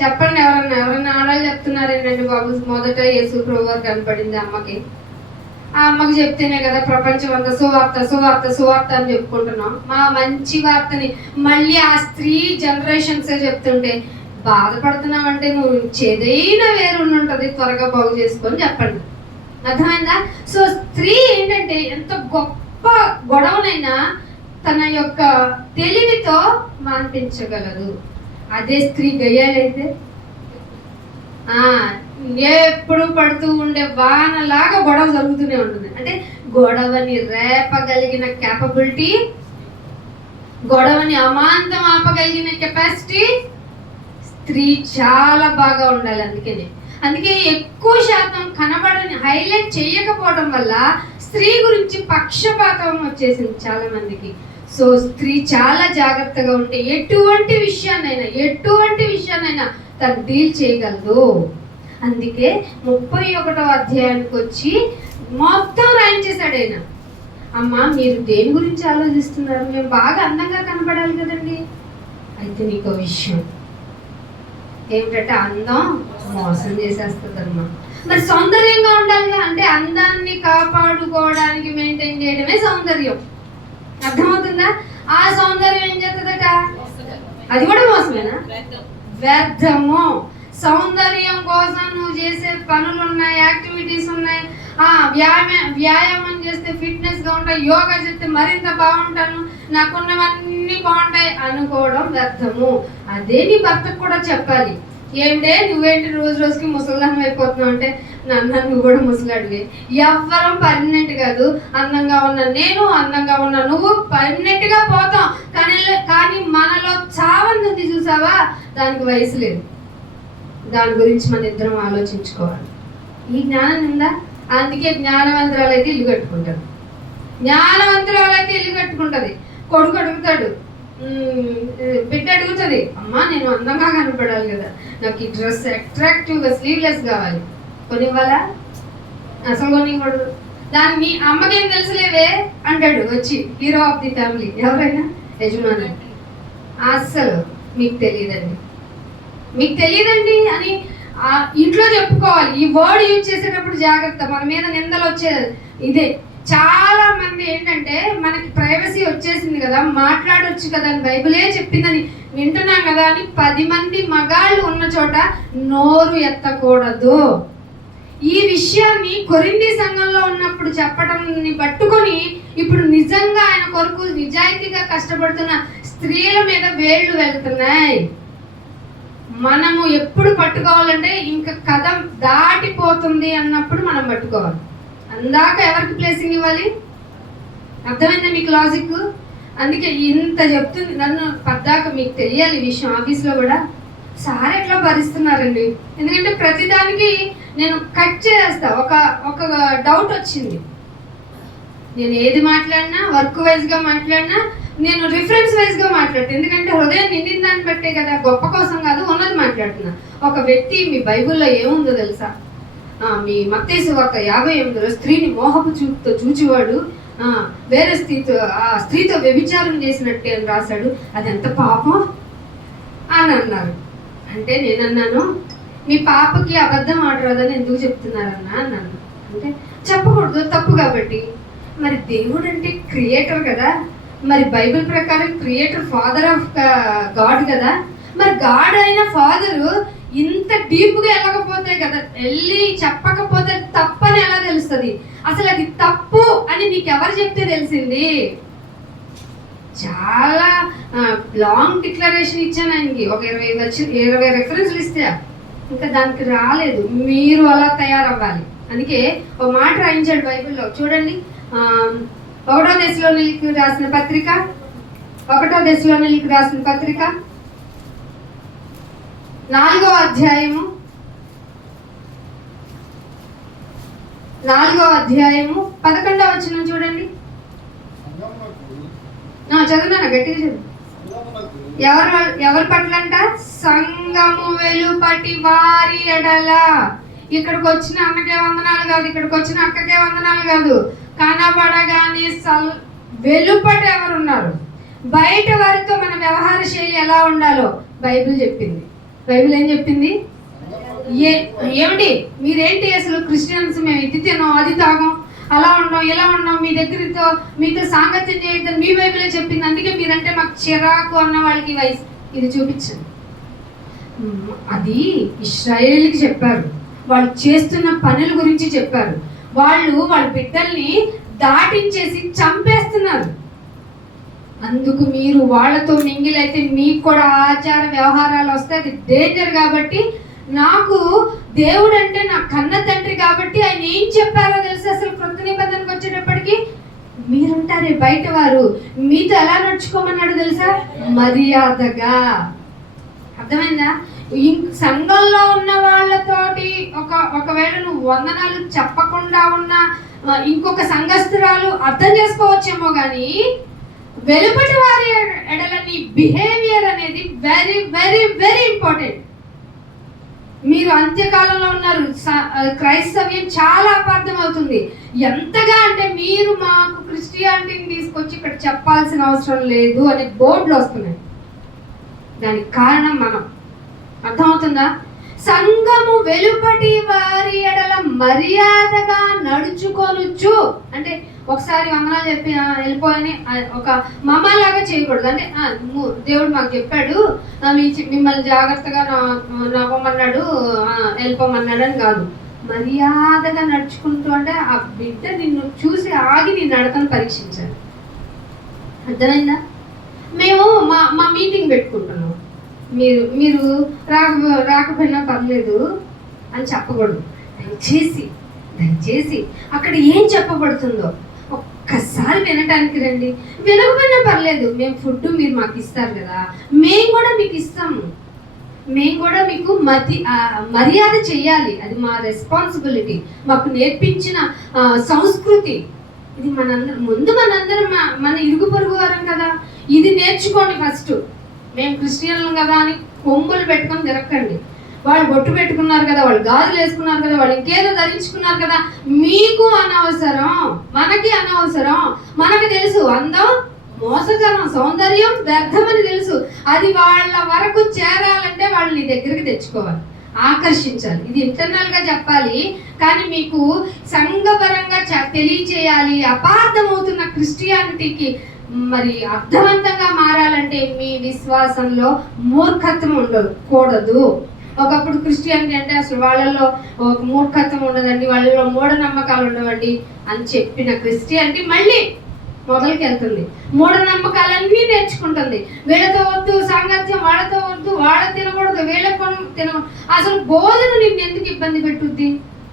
చెప్పండి, ఎవరన్నా ఆడాలు చెప్తున్నారేంటండి బాబు? మొదట యేసు ప్రభువు కనపడింది అమ్మకి. ఆ అమ్మకి చెప్తేనే కదా ప్రపంచం అంతా సువార్త సువార్త సువార్త అని చెప్పుకుంటున్నాం. మా మంచి వార్తని మళ్ళీ ఆ స్త్రీ జనరేషన్సే చెప్తుంటే బాధపడుతున్నామంటే నువ్వు చేదైన వేరు ఉంటుంది, త్వరగా బాగు చేసుకొని చెప్పండి. అర్థమైందా? సో స్త్రీ ఏంటంటే ఎంత గొప్ప గొడవనైనా తన యొక్క తెలివితో మాన్పించగలదు. అదే స్త్రీ గయ్యాలైతే ఎప్పుడు పడుతూ ఉండే వానలాగా గొడవ జరుగుతూనే ఉంటుంది. అంటే గొడవని రేపగలిగిన క్యాపబిలిటీ, గొడవని అమాంతం ఆపగలిగిన కెపాసిటీ స్త్రీ చాలా బాగా ఉండాలి. అందుకే ఎక్కువ శాతం కనబడని హైలైట్ చేయకపోవడం వల్ల స్త్రీ గురించి పక్షపాతం వచ్చేసింది చాలా మందికి. సో స్త్రీ చాలా జాగ్రత్తగా ఉంటే ఎటువంటి విషయాన్నైనా తను డీల్ చేయగలదు. అందుకే 31వ అధ్యాయానికి వచ్చి మొత్తం రాయించేశాడు ఆయన. అమ్మ మీరు దేని గురించి ఆలోచిస్తున్నారు? మేము బాగా అందంగా కనపడాలి కదండి. అయితే నీకు విషయం ఏమిటంటే అందం మోసం చేసేస్తుందమ్మా. మరి సౌందర్యంగా ఉండాలిగా. అంటే అందాన్ని కాపాడుకోవడానికి మెయింటైన్ చేయడమే సౌందర్యం. అర్థమవుతుందా? ఆ సౌందర్యం ఏం చేస్తుందట? అది కూడా మోసమేనా? వ్యర్థము. సౌందర్యం కోసం నువ్వు చేసే పనులు ఉన్నాయి, యాక్టివిటీస్ ఉన్నాయి. వ్యాయామం చేస్తే ఫిట్నెస్ గా ఉంటాయి, యోగా చేస్తే మరింత బాగుంటాను, నాకున్నవన్నీ బాగుంటాయి అనుకోవడం వ్యర్థము. అదే నీ భర్తకు కూడా చెప్పాలి. ఏంటే నువ్వేంటి రోజుకి ముసలిదానం అయిపోతున్నావు అంటే, నన్ను నువ్వు కూడా ముసలాడివే. ఎవ్వరం పర్మనెంట్ కాదు. అందంగా ఉన్న నేను, అందంగా ఉన్న నువ్వు పర్మనెంట్ గా పోతాం. కానీ మనలో చావనుంది చూసావా, దానికి వయసు లేదు. దాని గురించి మన ఇద్దరం ఆలోచించుకోవాలి. ఈ జ్ఞానం ఉందా? అందుకే జ్ఞానవంతురాలైతే ఇల్లు కట్టుకుంటారు. ఇల్లు కట్టుకుంటది. కొడుకు అడుగుతాడు, బిడ్డ అడుగుతుంది, అమ్మా నేను అందంగా కనపడాలి కదా, నాకు ఈ డ్రెస్ అట్రాక్టివ్గా స్లీవ్లెస్ కావాలి, కొనివ్వాలా? అసలు కొనివ్వడు. దాన్ని అమ్మకేం తెలుసులేవే అంటాడు వచ్చి హీరో ఆఫ్ ది ఫ్యామిలీ, ఎవరైనా యజమాని. అస్సలు మీకు తెలియదండి అని ఇంట్లో చెప్పుకోవాలి. ఈ వర్డ్ యూజ్ చేసేటప్పుడు జాగ్రత్త. మన మీద నిందలు వచ్చేది ఇదే. చాలా మంది ఏంటంటే మనకి ప్రైవసీ వచ్చేసింది కదా, మాట్లాడొచ్చు కదా అని బైబిలే చెప్పిందని వింటున్నాం కదా అని 10 మంది మగాళ్ళు ఉన్న చోట నోరు ఎత్తకూడదు. ఈ విషయాన్ని కొరింథీ సంఘంలో ఉన్నప్పుడు చెప్పడంని పట్టుకొని ఇప్పుడు నిజంగా ఆయన కొరకు నిజాయితీగా కష్టపడుతున్న స్త్రీల మీద వేళ్ళు వెళ్తున్నాయి. మనము ఎప్పుడు పట్టుకోవాలంటే ఇంకా కథ దాటిపోతుంది అన్నప్పుడు మనం పట్టుకోవాలి. అందాక ఎవరికి ప్లేసింగ్ ఇవ్వాలి? అర్థమైందా మీకు లాజిక్? అందుకే ఇంత చెప్తుంది నన్ను పద్దాక. మీకు తెలియాలి ఈ విషయం, ఆఫీస్లో కూడా సార్ ఎట్లా భరిస్తున్నారండి. ఎందుకంటే ప్రతిదానికి నేను కట్ చేస్తా. ఒక డౌట్ వచ్చింది, నేను ఏది మాట్లాడినా వర్క్ వైజ్గా మాట్లాడినా నేను రిఫరెన్స్ వైజ్గా మాట్లాడతాను. ఎందుకంటే హృదయం నిండిన దాన్ని బట్టే కదా, గొప్ప కోసం కాదు, ఉన్నది మాట్లాడుతున్నా. ఒక వ్యక్తి మీ బైబిల్లో ఏముందో తెలుసా? మీ మత్తయి సువార్త 58లో స్త్రీని మోహపు చూపుతో చూచివాడు వేరే స్త్రీతో వ్యభిచారం చేసినట్టే అని రాశాడు. అది ఎంత పాపం అని అన్నారు. అంటే నేనన్నాను, మీ పాపకి అబద్ధం ఆడరాదని ఎందుకు చెప్తున్నారన్నా అన్నాను. అంటే చెప్పకూడదు, తప్పు కాబట్టి. మరి దేవుడు అంటే క్రియేటర్ కదా, మరి బైబిల్ ప్రకారం క్రియేటర్ ఫాదర్ ఆఫ్ గాడ్ కదా, మరి గాడ్ అయిన ఫాదరు ఇంత డీప్గా వెళ్ళకపోతే కదా, వెళ్ళి చెప్పకపోతే తప్పని ఎలా తెలుస్తుంది? అసలు అది తప్పు అని నీకెవరు చెప్తే తెలిసింది? చాలా లాంగ్ డిక్లరేషన్ ఇచ్చాను ఆయనకి, ఒక 20 రెఫరెన్స్లు ఇస్తే ఇంకా దానికి రాలేదు. మీరు అలా తయారవ్వాలి. అందుకే ఒక మాట రాయించాడు బైబిల్లో, చూడండి. 1వ దశలోనిలకు రాసిన పత్రిక 4వ అధ్యాయము 11వ వచనం చూడండి. చదువునా గట్టిగా చదువు. ఎవరి పట్ల అంట? సంఘము వెలుపటి వారి ఎడల. ఇక్కడికి వచ్చిన అన్నకే వందనాలు కాదు, ఇక్కడికి వచ్చిన అక్కకే వందనాలు కాదు, కనబడగానే వెలుపట ఎవరున్నారు, బయట వారితో మన వ్యవహార శైలి ఎలా ఉండాలో బైబిల్ చెప్పింది. బైబిల్ ఏం చెప్పింది? ఏమిటి మీరేంటి అసలు క్రిస్టియన్స్, మేము ఇది తిన్నాం అది తాగం, అలా ఉన్నాం ఇలా ఉన్నాం, మీతో సాంగత్యం చేయొద్దని మీ బైబిలే చెప్పింది. అందుకే మీరంటే మాకు చిరాకు అన్న వాళ్ళకి వయసు ఇది చూపించండి. అది ఇశ్రాయేలుకి చెప్పారు, వాళ్ళు చేస్తున్న పనుల గురించి చెప్పారు. వాళ్ళ బిడ్డల్ని దాటించేసి చంపేస్తున్నారు. అందుకు మీరు వాళ్ళతో మింగిలైతే మీకు కూడా ఆచార వ్యవహారాలు వస్తాయి, అది డేంజర్. కాబట్టి నాకు దేవుడు అంటే నా కన్న తండ్రి కాబట్టి ఆయన ఏం చెప్పారో తెలుసు. అసలు కొత్త నిబంధనకు వచ్చేటప్పటికి మీరుంటారే బయట వారు, మీతో ఎలా నడుచుకోమన్నాడు తెలుసా? మర్యాదగా. అర్థమైందా? సంఘంలో ఉన్న వాళ్ళతోటి ఒకవేళ నువ్వు వందనాలు చెప్పకుండా ఉన్న ఇంకొక సంఘస్థురాలు అర్థం చేసుకోవచ్చేమో, కానీ వెలుపటి వారి ఎడల నీ బిహేవియర్ అనేది వెరీ వెరీ వెరీ ఇంపార్టెంట్. మీరు అంత్యకాలంలో ఉన్నారు, క్రైస్తవ్యం చాలా అపార్థం అవుతుంది. ఎంతగా అంటే మీరు మాకు క్రిస్టియానిటీని తీసుకొచ్చి ఇక్కడ చెప్పాల్సిన అవసరం లేదు అనే బోర్డులు వస్తున్నాయి. దానికి కారణం మనం. అర్థమవుతుందా? సంఘము వెలుపటి వారి ఎడల మర్యాదగా నడుచుకోనుచ్చు అంటే ఒకసారి వందనాలు చెప్పి వెళ్ళిపోయని ఒక మమ్మలాగా చేయకూడదు. అంటే దేవుడు మాకు చెప్పాడు మిమ్మల్ని జాగ్రత్తగా నవ్వమన్నాడు వెళ్ళిపోమన్నాడు అని కాదు. మర్యాదగా నడుచుకుంటూ అంటే ఆ బిడ్డ నిన్ను చూసి ఆగి నీ నడకను పరీక్షించాలి. అర్థమైందా? మేము మా మీటింగ్ పెట్టుకుంటున్నాం, మీరు రాకపోయినా పర్లేదు అని చెప్పకూడదు. దయచేసి అక్కడ ఏం చెప్పబడుతుందో ఒక్కసారి వినటానికి రండి. వినకపోయినా పర్లేదు, మేము ఫుడ్ మీరు మాకు ఇస్తారు కదా, మేము కూడా మీకు ఇస్తాము. మేము కూడా మీకు మర్యాద చెయ్యాలి, అది మా రెస్పాన్సిబిలిటీ, మాకు నేర్పించిన సంస్కృతి ఇది. మనందరం మన ఇరుగు పొరుగు వారం కదా, ఇది నేర్చుకోండి ఫస్ట్. మేము క్రిస్టియన్లు కదా అని కొమ్ములు పెట్టుకొని తిరగండి. వాళ్ళు బొట్టు పెట్టుకున్నారు కదా, వాళ్ళు గాజులు వేసుకున్నారు కదా, వాళ్ళు ఇంకేదో ధరించుకున్నారు కదా, మీకు అనవసరం, మనకి అనవసరం. మనకు తెలుసు అందం మోసకరం, సౌందర్యం వ్యర్థమని తెలుసు. అది వాళ్ళ వరకు చేరాలంటే వాళ్ళు నీ దగ్గరికి తెచ్చుకోవాలి, ఆకర్షించాలి. ఇది ఇంటర్నల్ గా చెప్పాలి, కానీ మీకు సంఘపరంగా తెలియచేయాలి. అపార్థమవుతున్న క్రిస్టియానిటీకి మరి అర్థవంతంగా మారాలంటే మీ విశ్వాసంలో మూర్ఖత్వం ఉండకూడదు. ఒకప్పుడు క్రిస్టియానిటీ అంటే అసలు వాళ్ళలో ఒక మూర్ఖత్వం ఉండదండి, వాళ్ళలో మూఢనమ్మకాలు ఉండవండి అని చెప్పిన క్రిస్టియానిటీ మళ్ళీ మొదలుకి వెళ్తుంది. మూఢనమ్మకాలన్నీ నేర్చుకుంటుంది. వీళ్ళతో వద్దు సాంగత్యం, వాళ్ళతో వద్దు, వాళ్ళ తినకూడదు, వీళ్ళ తినకూడదు. అసలు బోధన నిన్ను ఎందుకు ఇబ్బంది పెట్టుద్ది?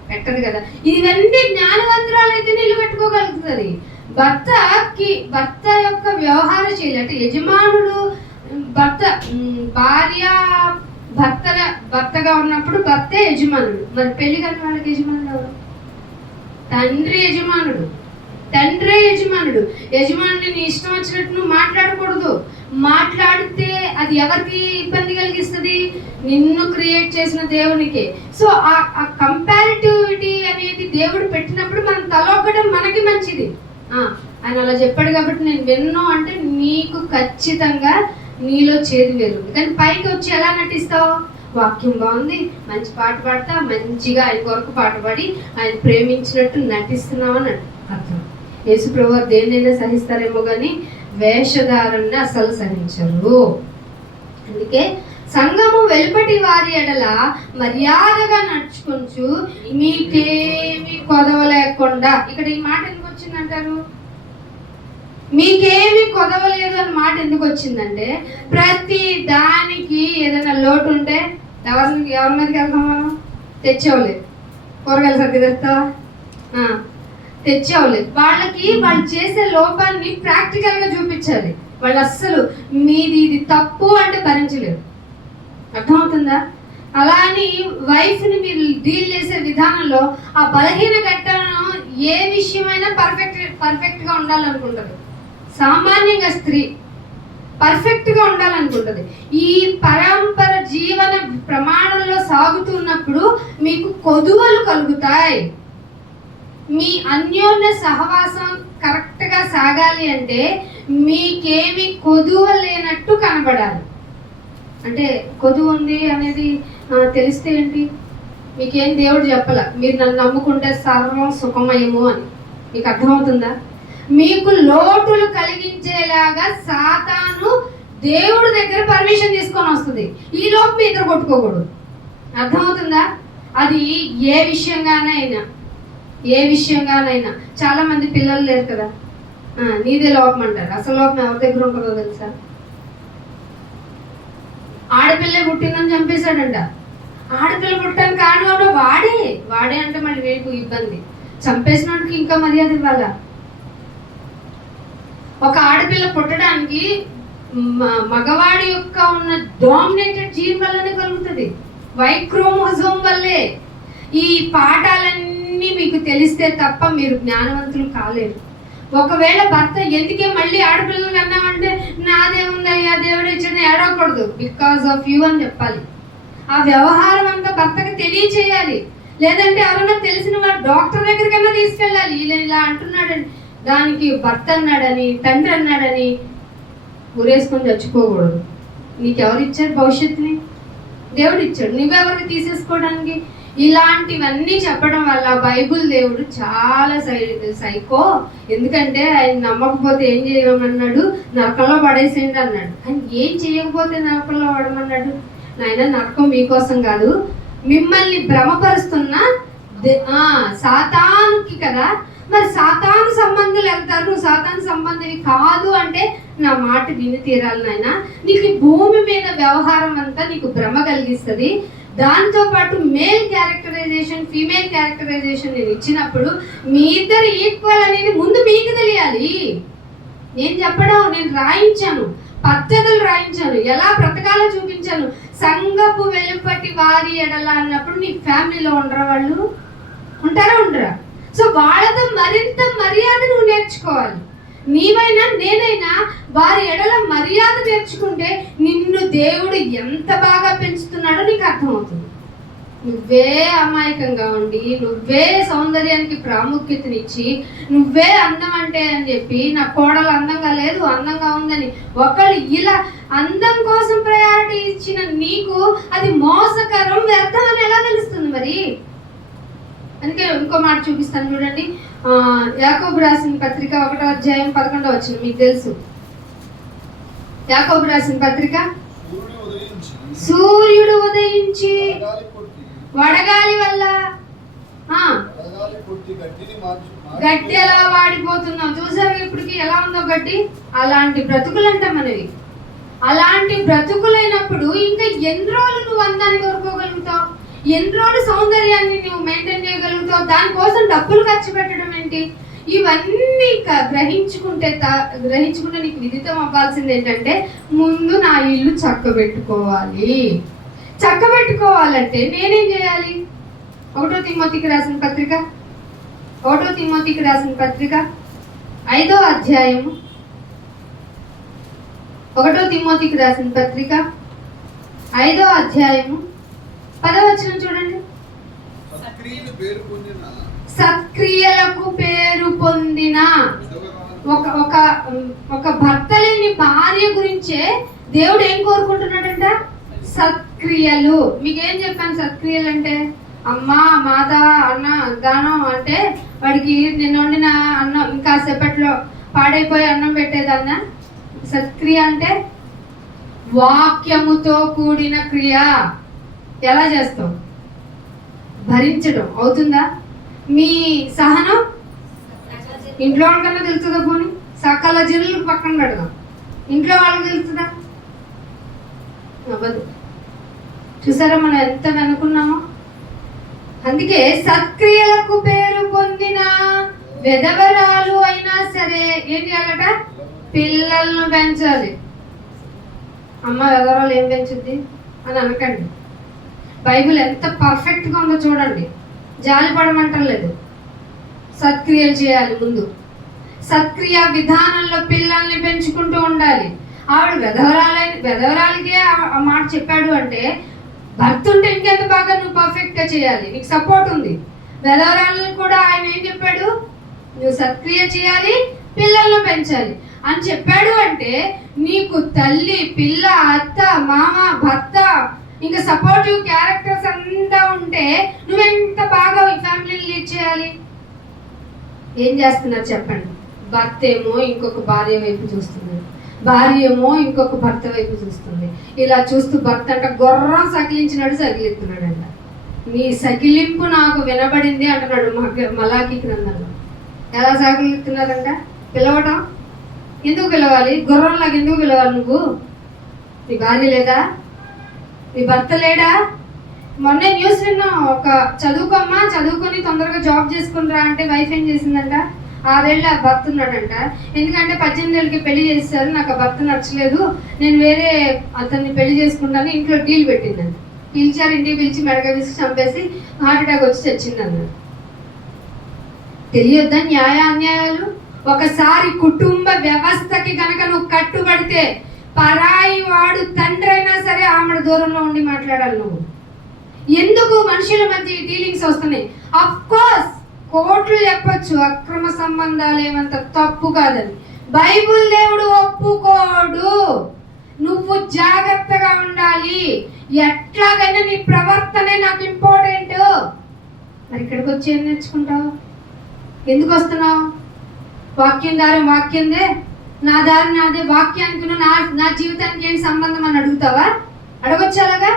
పెట్టదు కదా. ఇవన్నీ జ్ఞానవంతురాలు అయితే నిలబెట్టుకోగలుగుతుంది. భర్త యొక్క వ్యవహార శైలి అంటే యజమానుడు భార్య భర్తగా ఉన్నప్పుడు భర్తే యజమానుడు. మరి పెళ్లి కాని వాళ్ళకి యజమానుడు ఎవరు? తండ్రే యజమానుడు. యజమానుని నీ ఇష్టం వచ్చినట్టు నువ్వు మాట్లాడకూడదు. మాట్లాడితే అది ఎవరికి ఇబ్బంది కలిగిస్తుంది? నిన్ను క్రియేట్ చేసిన దేవునికి. సో ఆ కంపారిటివిటీ అనేది దేవుడు పెట్టినప్పుడు మనం తలొక్కడం మనకి మంచిది. ఆయన అలా చెప్పాడు కాబట్టి నేను విన్ను అంటే నీకు ఖచ్చితంగా నీలో చేదు వేరు. కానీ పైకి వచ్చి ఎలా నటిస్తావు? వాక్యం బాగుంది, మంచి పాట పాడతా, మంచిగా ఆయన కొరకు పాట పాడి ఆయన ప్రేమించినట్టు నటిస్తున్నావు అని అర్థం. యేసు ప్రభువు దేన్నైనా సహిస్తారేమో కానీ వేషధారణని అసలు సహించరు. అందుకే సంఘము వెలుపటి వారి ఎడల మర్యాదగా నడుచుకొంచు మీకేమి కొదవ లేకుండా. ఇక్కడ ఈ మాట ఎందుకు వచ్చిందంటారు? మీకేమి కొదవలేదు అని మాట ఎందుకు వచ్చిందంటే ప్రతి దానికి ఏదైనా లోటు ఉంటే ఎవరి మీదకి వెళ్తాం మనం? తెచ్చేవలేదు. కూరగాయలు సర్ది తెస్తావా? తెచ్చేవలేదు. వాళ్ళు చేసే లోపాన్ని ప్రాక్టికల్గా చూపించాలి. వాళ్ళు అస్సలు మీది ఇది తప్పు అంటే భరించలేరు. అర్థమవుతుందా? అలా అని వైఫ్ని మీరు డీల్ చేసే విధానంలో ఆ బలహీన ఘట్టను ఏ విషయమైనా పర్ఫెక్ట్గా ఉండాలనుకుంటారు. సామాన్యంగా స్త్రీ పర్ఫెక్ట్గా ఉండాలనుకుంటుంది. ఈ పరంపర జీవన ప్రమాణంలో సాగుతున్నప్పుడు మీకు కొదువలు కలుగుతాయి. మీ అన్యోన్య సహవాసం కరెక్ట్గా సాగాలి అంటే మీకేమి కొదువ లేనట్టు కనబడాలి. అంటే కొదువు ఉంది అనేది తెలిస్తే ఏంటి? మీకేం దేవుడు చెప్పాల, మీరు నన్ను నమ్ముకుంటే సర్వం సుఖమయము అని. మీకు అర్థమవుతుందా? మీకు లోటులు కలిగించేలాగా సాతాను దేవుడి దగ్గర పర్మిషన్ తీసుకొని వస్తుంది. ఈ లోపు మీ ఇద్దరు కొట్టుకోకూడదు. అర్థమవుతుందా? అది ఏ విషయంగానైనా చాలా మంది పిల్లలు లేరు కదా, నీదే లోపం అంటారు. అసలు లోపం ఎవరి దగ్గర ఉంటుందో తెలుసా? ఆడపిల్లే పుట్టిందని చంపేశాడంట. ఆడపిల్ల పుట్టడానికి కారణం వాడే అంటే మళ్ళీ వేపు ఇబ్బంది. చంపేసినోడికి ఇంకా మర్యాద ఇవ్వాలా? ఒక ఆడపిల్ల పుట్టడానికి మగవాడి యొక్క ఉన్న డామినేటెడ్ జీన్ వల్లనే కలుగుతుంది, వై క్రోమోజోమ్ వల్లే. ఈ పాఠాలన్నీ మీకు తెలిస్తే తప్ప మీరు జ్ఞానవంతులు కాలేరు. ఒకవేళ భర్త ఎందుకే మళ్ళీ ఆడపిల్లలు అన్నామంటే నాదేముందయ్యా దేవుడు ఇచ్చిన ఏడవకూడదు, బికాస్ ఆఫ్ యూ అని చెప్పాలి. ఆ వ్యవహారం అంతా భర్తకి తెలియచేయాలి. లేదంటే ఎవరైనా తెలిసిన వాడు డాక్టర్ దగ్గరికైనా తీసుకెళ్ళాలి. ఇలా అంటున్నాడని దానికి భర్త అన్నాడని తండ్రి అన్నాడని ఊరేసుకొని చచ్చిపోకూడదు. నీకెవరు ఇచ్చారు భవిష్యత్తుని? దేవుడు ఇచ్చాడు. నువ్వెవరికి తీసేసుకోవడానికి? ఇలాంటివన్నీ చెప్పడం వల్ల బైబుల్ దేవుడు చాలా సైకో. ఎందుకంటే ఆయన నమ్మకపోతే ఏం చేయమన్నాడు? నరకంలో పడేసేయండి అన్నాడు. కానీ ఏం చేయకపోతే నరకంలో పడమన్నాడు? నాయన నరకం మీకోసం కాదు, మిమ్మల్ని భ్రమపరుస్తున్న సాతానుకి కదా. మరి సాతాను సంబంధులు వెళ్తారు, నువ్వు సాతాను సంబంధివి కాదు అంటే నా మాట విని తీరాలి నాయన. నీకు భూమి మీద వ్యవహారం అంతా నీకు భ్రమ కలిగిస్తుంది. దాంతోపాటు మేల్ క్యారెక్టరైజేషన్ ఫీమేల్ క్యారెక్టరైజేషన్ నేను ఇచ్చినప్పుడు మీ ఇద్దరు ఈక్వల్ అనేది ముందు మీకు తెలియాలి. నేను రాయించాను, పద్ధతులు రాయించాను, ఎలా బ్రతకాలో చూపించాను. సంఘపు వెలుపటి వారి ఎడల అన్నప్పుడు నీ ఫ్యామిలీలో ఉంటారా? సో వాళ్ళతో మరింత మర్యాద నువ్వు నేర్చుకోవాలి. నీవైనా నేనైనా వారి ఎడల మర్యాద నేర్చుకుంటే నిన్ను దేవుడు ఎంత బాగా పెంచుతున్నాడో నీకు అర్థమవుతుంది. నువ్వే అమాయకంగా ఉండి, నువ్వే సౌందర్యానికి ప్రాముఖ్యతనిచ్చి, నువ్వే అందం అంటే అని చెప్పి నా కోడలు అందంగా లేదు అందంగా ఉందని ఒకళ్ళు ఇలా అందం కోసం ప్రయారిటీ ఇచ్చిన నీకు అది మోసకరం, వ్యర్థం అని ఎలా తెలుస్తుంది మరి? అందుకే ఇంకో మాట చూపిస్తాను చూడండి. యాకోబు రాసిన పత్రిక 1వ అధ్యాయం 11వ వచనం మీకు తెలుసు. యాకోబు రాసిన పత్రిక, సూర్యుడు ఉదయించి వడగాలి వల్ల గడ్డి ఎలా వాడిపోతున్నాం చూసారు. ఇప్పటికి ఎలా ఉందో గడ్డి. అలాంటి బ్రతుకులంట మనవి. అలాంటి బ్రతుకులైనప్పుడు ఇంకా ఎన్ని రోజులు నువ్వు అందాన్ని కోరుకోగలుగుతావు? ఎన్ని రోజులు సౌందర్యాన్ని నువ్వు మెయింటైన్ చేయగలుగుతావు? దానికోసం డబ్బులు ఖర్చు పెట్టడం ఏంటి? ఇవన్నీ గ్రహించుకుంటే నీకు విదితం అవ్వాల్సింది ఏంటంటే, ముందు నా ఇల్లు చక్కబెట్టుకోవాలి. చక్కబెట్టుకోవాలంటే నేనేం చేయాలి? 1 తిమోతికి రాసిన పత్రిక 5వ అధ్యాయము 1 తిమోతికి రాసిన పత్రిక 5వ అధ్యాయము 10వ వచనం చూడండి. సత్క్రియలకు పేరు పొందిన ఒక భర్త లేని భార్య గురించే దేవుడు ఏం కోరుకుంటున్నాడంట? సత్క్రియలు. మీకేం చెప్పాను సత్క్రియలు అంటే? అమ్మ, మాత, అన్న, దానం అంటే వాడికి నిన్న వండిన అన్నం ఇంకా సేపట్లో పాడైపోయి అన్నం పెట్టేదన్న సత్క్రియ అంటే వాక్యముతో కూడిన క్రియ. ఎలా చేస్తాం? భరించడం అవుతుందా? మీ సహనం ఇంట్లో వాళ్ళకన్నా తెలుస్తుందా? పోనీ సకల జనులు పక్కన పెడదాం, ఇంట్లో వాళ్ళకి తెలుస్తుందా? అవ్వదు. చూసారా మనం ఎంత వెనుకున్నామో? అందుకే సత్క్రియలకు పేరు పొందిన విధవరాలు అయినా సరే ఏం చేయాలట? పిల్లలను పెంచాలి. అమ్మ విధవరాలు ఏం పెంచుద్ది అని అనకండి. బైబిల్ ఎంత పర్ఫెక్ట్గా ఉందో చూడండి. జాలి పడమంటలేదు, సత్క్రియలు చేయాలి. ముందు సత్క్రియ విధానంలో పిల్లల్ని పెంచుకుంటూ ఉండాలి. ఆవిడ విధవరాలకే ఆ మాట చెప్పాడు అంటే భర్త ఉంటే ఇంకెంత బాగా నువ్వు పర్ఫెక్ట్గా చేయాలి. నీకు సపోర్ట్ ఉంది. విధవరాలను కూడా ఆయన ఏం చెప్పాడు? నువ్వు సత్క్రియ చేయాలి, పిల్లలను పెంచాలి అని చెప్పాడు. అంటే నీకు తల్లి, పిల్ల, అత్త, మామ, భర్త, ఇంకా సపోర్టివ్ క్యారెక్టర్స్ అంతా ఉంటే నువ్వెంత బాగా ఈ ఫ్యామిలీని లీడ్ చేయాలి. ఏం చేస్తున్నారు చెప్పండి? భర్త ఏమో ఇంకొక భార్య వైపు చూస్తున్నాడు, భార్య ఏమో ఇంకొక భర్త వైపు చూస్తుంది. ఇలా చూస్తూ భర్త అంట గుర్రం సకిలించినాడు, సకిలిస్తున్నాడంట. నీ సకిలింపు నాకు వినబడింది అంటున్నాడు మలాకి గ్రంథంలో. ఎలా సకిలిస్తున్నారంట? పిలవటం. ఎందుకు పిలవాలి? గుర్రంలాగా ఎందుకు పిలవాలి? నువ్వు నీ భార్య లేదా? నీ భర్త లేడా? మొన్నే న్యూస్ విన్నాం, ఒక చదువుకోమ్మా, చదువుకొని తొందరగా జాబ్ చేసుకునిరా అంటే వైఫ్ ఏం చేసిందంట? 6 ఏళ్ళ భర్త ఉన్నాడంట. ఎందుకంటే 18 ఏళ్ళకి పెళ్లి చేస్తారు, నాకు ఆ భర్త నచ్చలేదు, నేను వేరే అతన్ని పెళ్లి చేసుకుంటాను, ఇంట్లో డీల్ పెట్టిందంట. పిలిచారు, ఇంటికి పిలిచి మెడగా విసికి చంపేసి హార్ట్ అటాక్ వచ్చి చచ్చిందన్న. తెలియొద్దా న్యాయ అన్యాయాలు? ఒకసారి కుటుంబ వ్యవస్థకి గనక నువ్వు కట్టుబడితే పరాయి వాడు తండ్రి అయినా సరే ఆమె దూరంలో ఉండి మాట్లాడాలి. నువ్వు ఎందుకు మనుషుల మధ్య డీలింగ్స్ వస్తున్నాయి? అఫ్ కోర్స్ కోర్టులు చెప్పొచ్చు అక్రమ సంబంధాలు ఏమంత తప్పు కాదని. బైబిల్ దేవుడు ఒప్పుకోడు. నువ్వు జాగ్రత్తగా ఉండాలి. ఎట్లాగైనా నీ ప్రవర్తనే నాకు ఇంపార్టెంట్. మరి ఇక్కడికి వచ్చి ఏం నేర్చుకుంటావు? ఎందుకు వస్తున్నావు? వాక్యం దారి వాక్యందే, నా దారి నాదే, వాక్యానికి నా జీవితానికి ఏంటి సంబంధం అని అడుగుతావా? అడగొచ్చు అలాగా?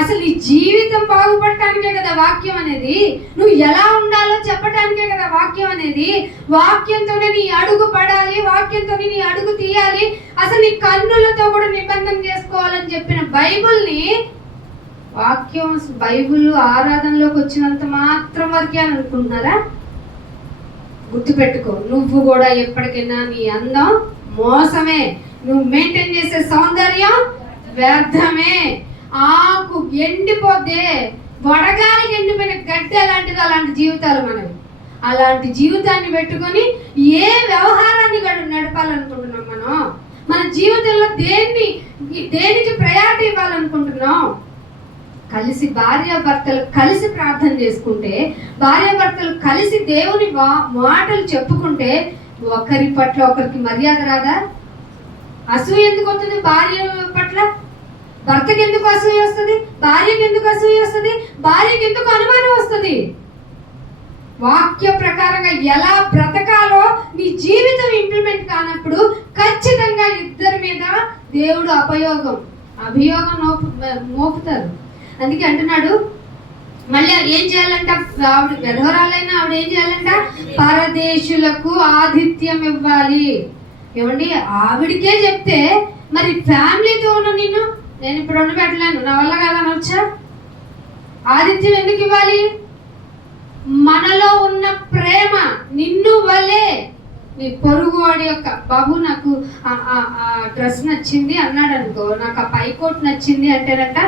అసలు నీ జీవితం బాగుపడటానికే కదా వాక్యం అనేది. నువ్వు ఎలా ఉండాలో చెప్పడానికే కదా వాక్యం అనేది. వాక్యంతోనే నీ అడుగు పడాలి, వాక్యంతోనే నీ అడుగు తీయాలి, అసలు నీ కన్నులతో కూడా నిబంధన చేసుకోవాలని చెప్పిన బైబిల్ని, వాక్యం బైబిల్ ఆరాధనలోకి వచ్చినంత మాత్రం వరకే అని అనుకుంటున్నారా? గుర్తుపెట్టుకో, నువ్వు కూడా ఎప్పటికైనా నీ అందం మోసమే, నువ్వు మెయింటైన్ చేసే సౌందర్యం వ్యర్థమే. ఆకు ఎండిపోతే వడగాలికి ఎండిపోయిన గడ్డి ఎలాంటిది, అలాంటి జీవితాలు మనవి. అలాంటి జీవితాన్ని పెట్టుకొని ఏ వ్యవహారాన్ని నడపాలనుకుంటున్నాం మనం? మన జీవితంలో దేనికి ప్రయారిటీ ఇవ్వాలనుకుంటున్నాం? కలిసి భార్యాభర్తలు కలిసి ప్రార్థన చేసుకుంటే, భార్యాభర్తలు కలిసి దేవుని మాటలు చెప్పుకుంటే ఒకరి పట్ల ఒకరికి మర్యాద రాదా? అసూయ ఎందుకు వస్తుంది భార్య పట్ల? భర్తకి ఎందుకు అసూయ వస్తుంది? భార్యకి ఎందుకు అసూయ వస్తుంది? భార్యకి ఎందుకు అనుమానం వస్తుంది? వాక్య ప్రకారంగా ఎలా బ్రతకాలో నీ జీవితం ఇంప్లిమెంట్ కానప్పుడు ఖచ్చితంగా ఇద్దరి మీద దేవుడు అభియోగం మోపుతారు. అందుకే అంటున్నాడు, మళ్ళీ ఏం చేయాలంట? ఆవిడ విధవరాలైనా ఆవిడ ఏం చేయాలంట? పరదేశులకు ఆతిథ్యం ఇవ్వాలి. ఏమండి, ఆవిడికే చెప్తే మరి ఫ్యామిలీతో ఉన్న నేను ఇప్పుడు వండి పెట్టలేను, నా వల్ల కాదని వచ్చా? ఆతిథ్యం ఎందుకు ఇవ్వాలి? మనలో ఉన్న ప్రేమ నిన్ను వలే నీ పొరుగువాడి యొక్క బాబు నాకు డ్రెస్ నచ్చింది అన్నాడు అనుకో, నాకు ఆ పైకోట్ నచ్చింది అంటేనంట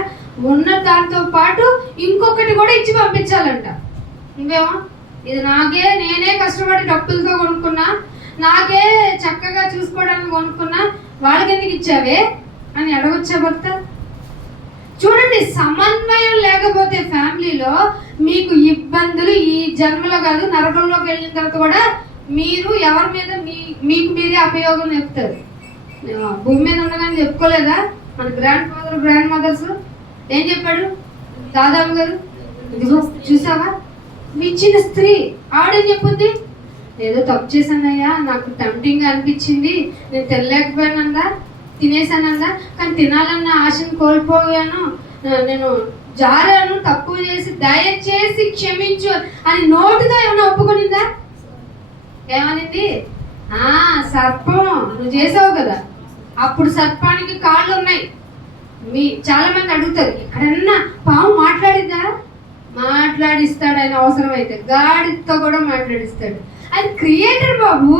ఉన్న దాంతో పాటు ఇంకొకటి కూడా ఇచ్చి పంపించాలంట. ఇంకేమో ఇది నాకే, నేనే కష్టపడి డబ్బులతో కొనుక్కున్నా, నాకే చక్కగా చూసుకోవడానికి కొనుక్కున్నా, వాళ్ళకి ఎందుకు ఇచ్చావే అని అడగొచ్చా భర్త? చూడండి, సమన్వయం లేకపోతే ఫ్యామిలీలో మీకు ఇబ్బందులు ఈ జన్మలో కాదు, నరకంలోకి వెళ్ళిన తర్వాత కూడా మీరు ఎవరి మీద మీకు మీరే అపయోగం చెప్తారు. భూమి మీద ఉండగానే చెప్పుకోలేదా మన గ్రాండ్ ఫాదర్ గ్రాండ్ మదర్స్? ఏం చెప్పాడు దాదాపు గారు? ఇదిగో చూసావా ఇచ్చిన స్త్రీ ఆడేం చెప్పుద్ది, ఏదో తప్పు చేశానయ్యా, నాకు టెంప్టింగ్ అనిపించింది, నేను తినలేకపోయానందా, తినేసానందా, కానీ తినాలన్న ఆశను కోల్పోయాను, నేను జారాను, తప్పు చేసి దయచేసి క్షమించు అని నోటితో ఏమైనా ఒప్పుకునిందా? ఏమనింది? సర్పం నువ్వు చేసావు కదా, అప్పుడు సర్పానికి కాళ్ళు ఉన్నాయి. చాలా మంది అడుగుతారు, ఎక్కడన్నా పాము మాట్లాడిద్దా? మాట్లాడిస్తాడు ఆయన, అవసరం అయితే గాడితో కూడా మాట్లాడిస్తాడు. అది క్రియేటర్ బాబు.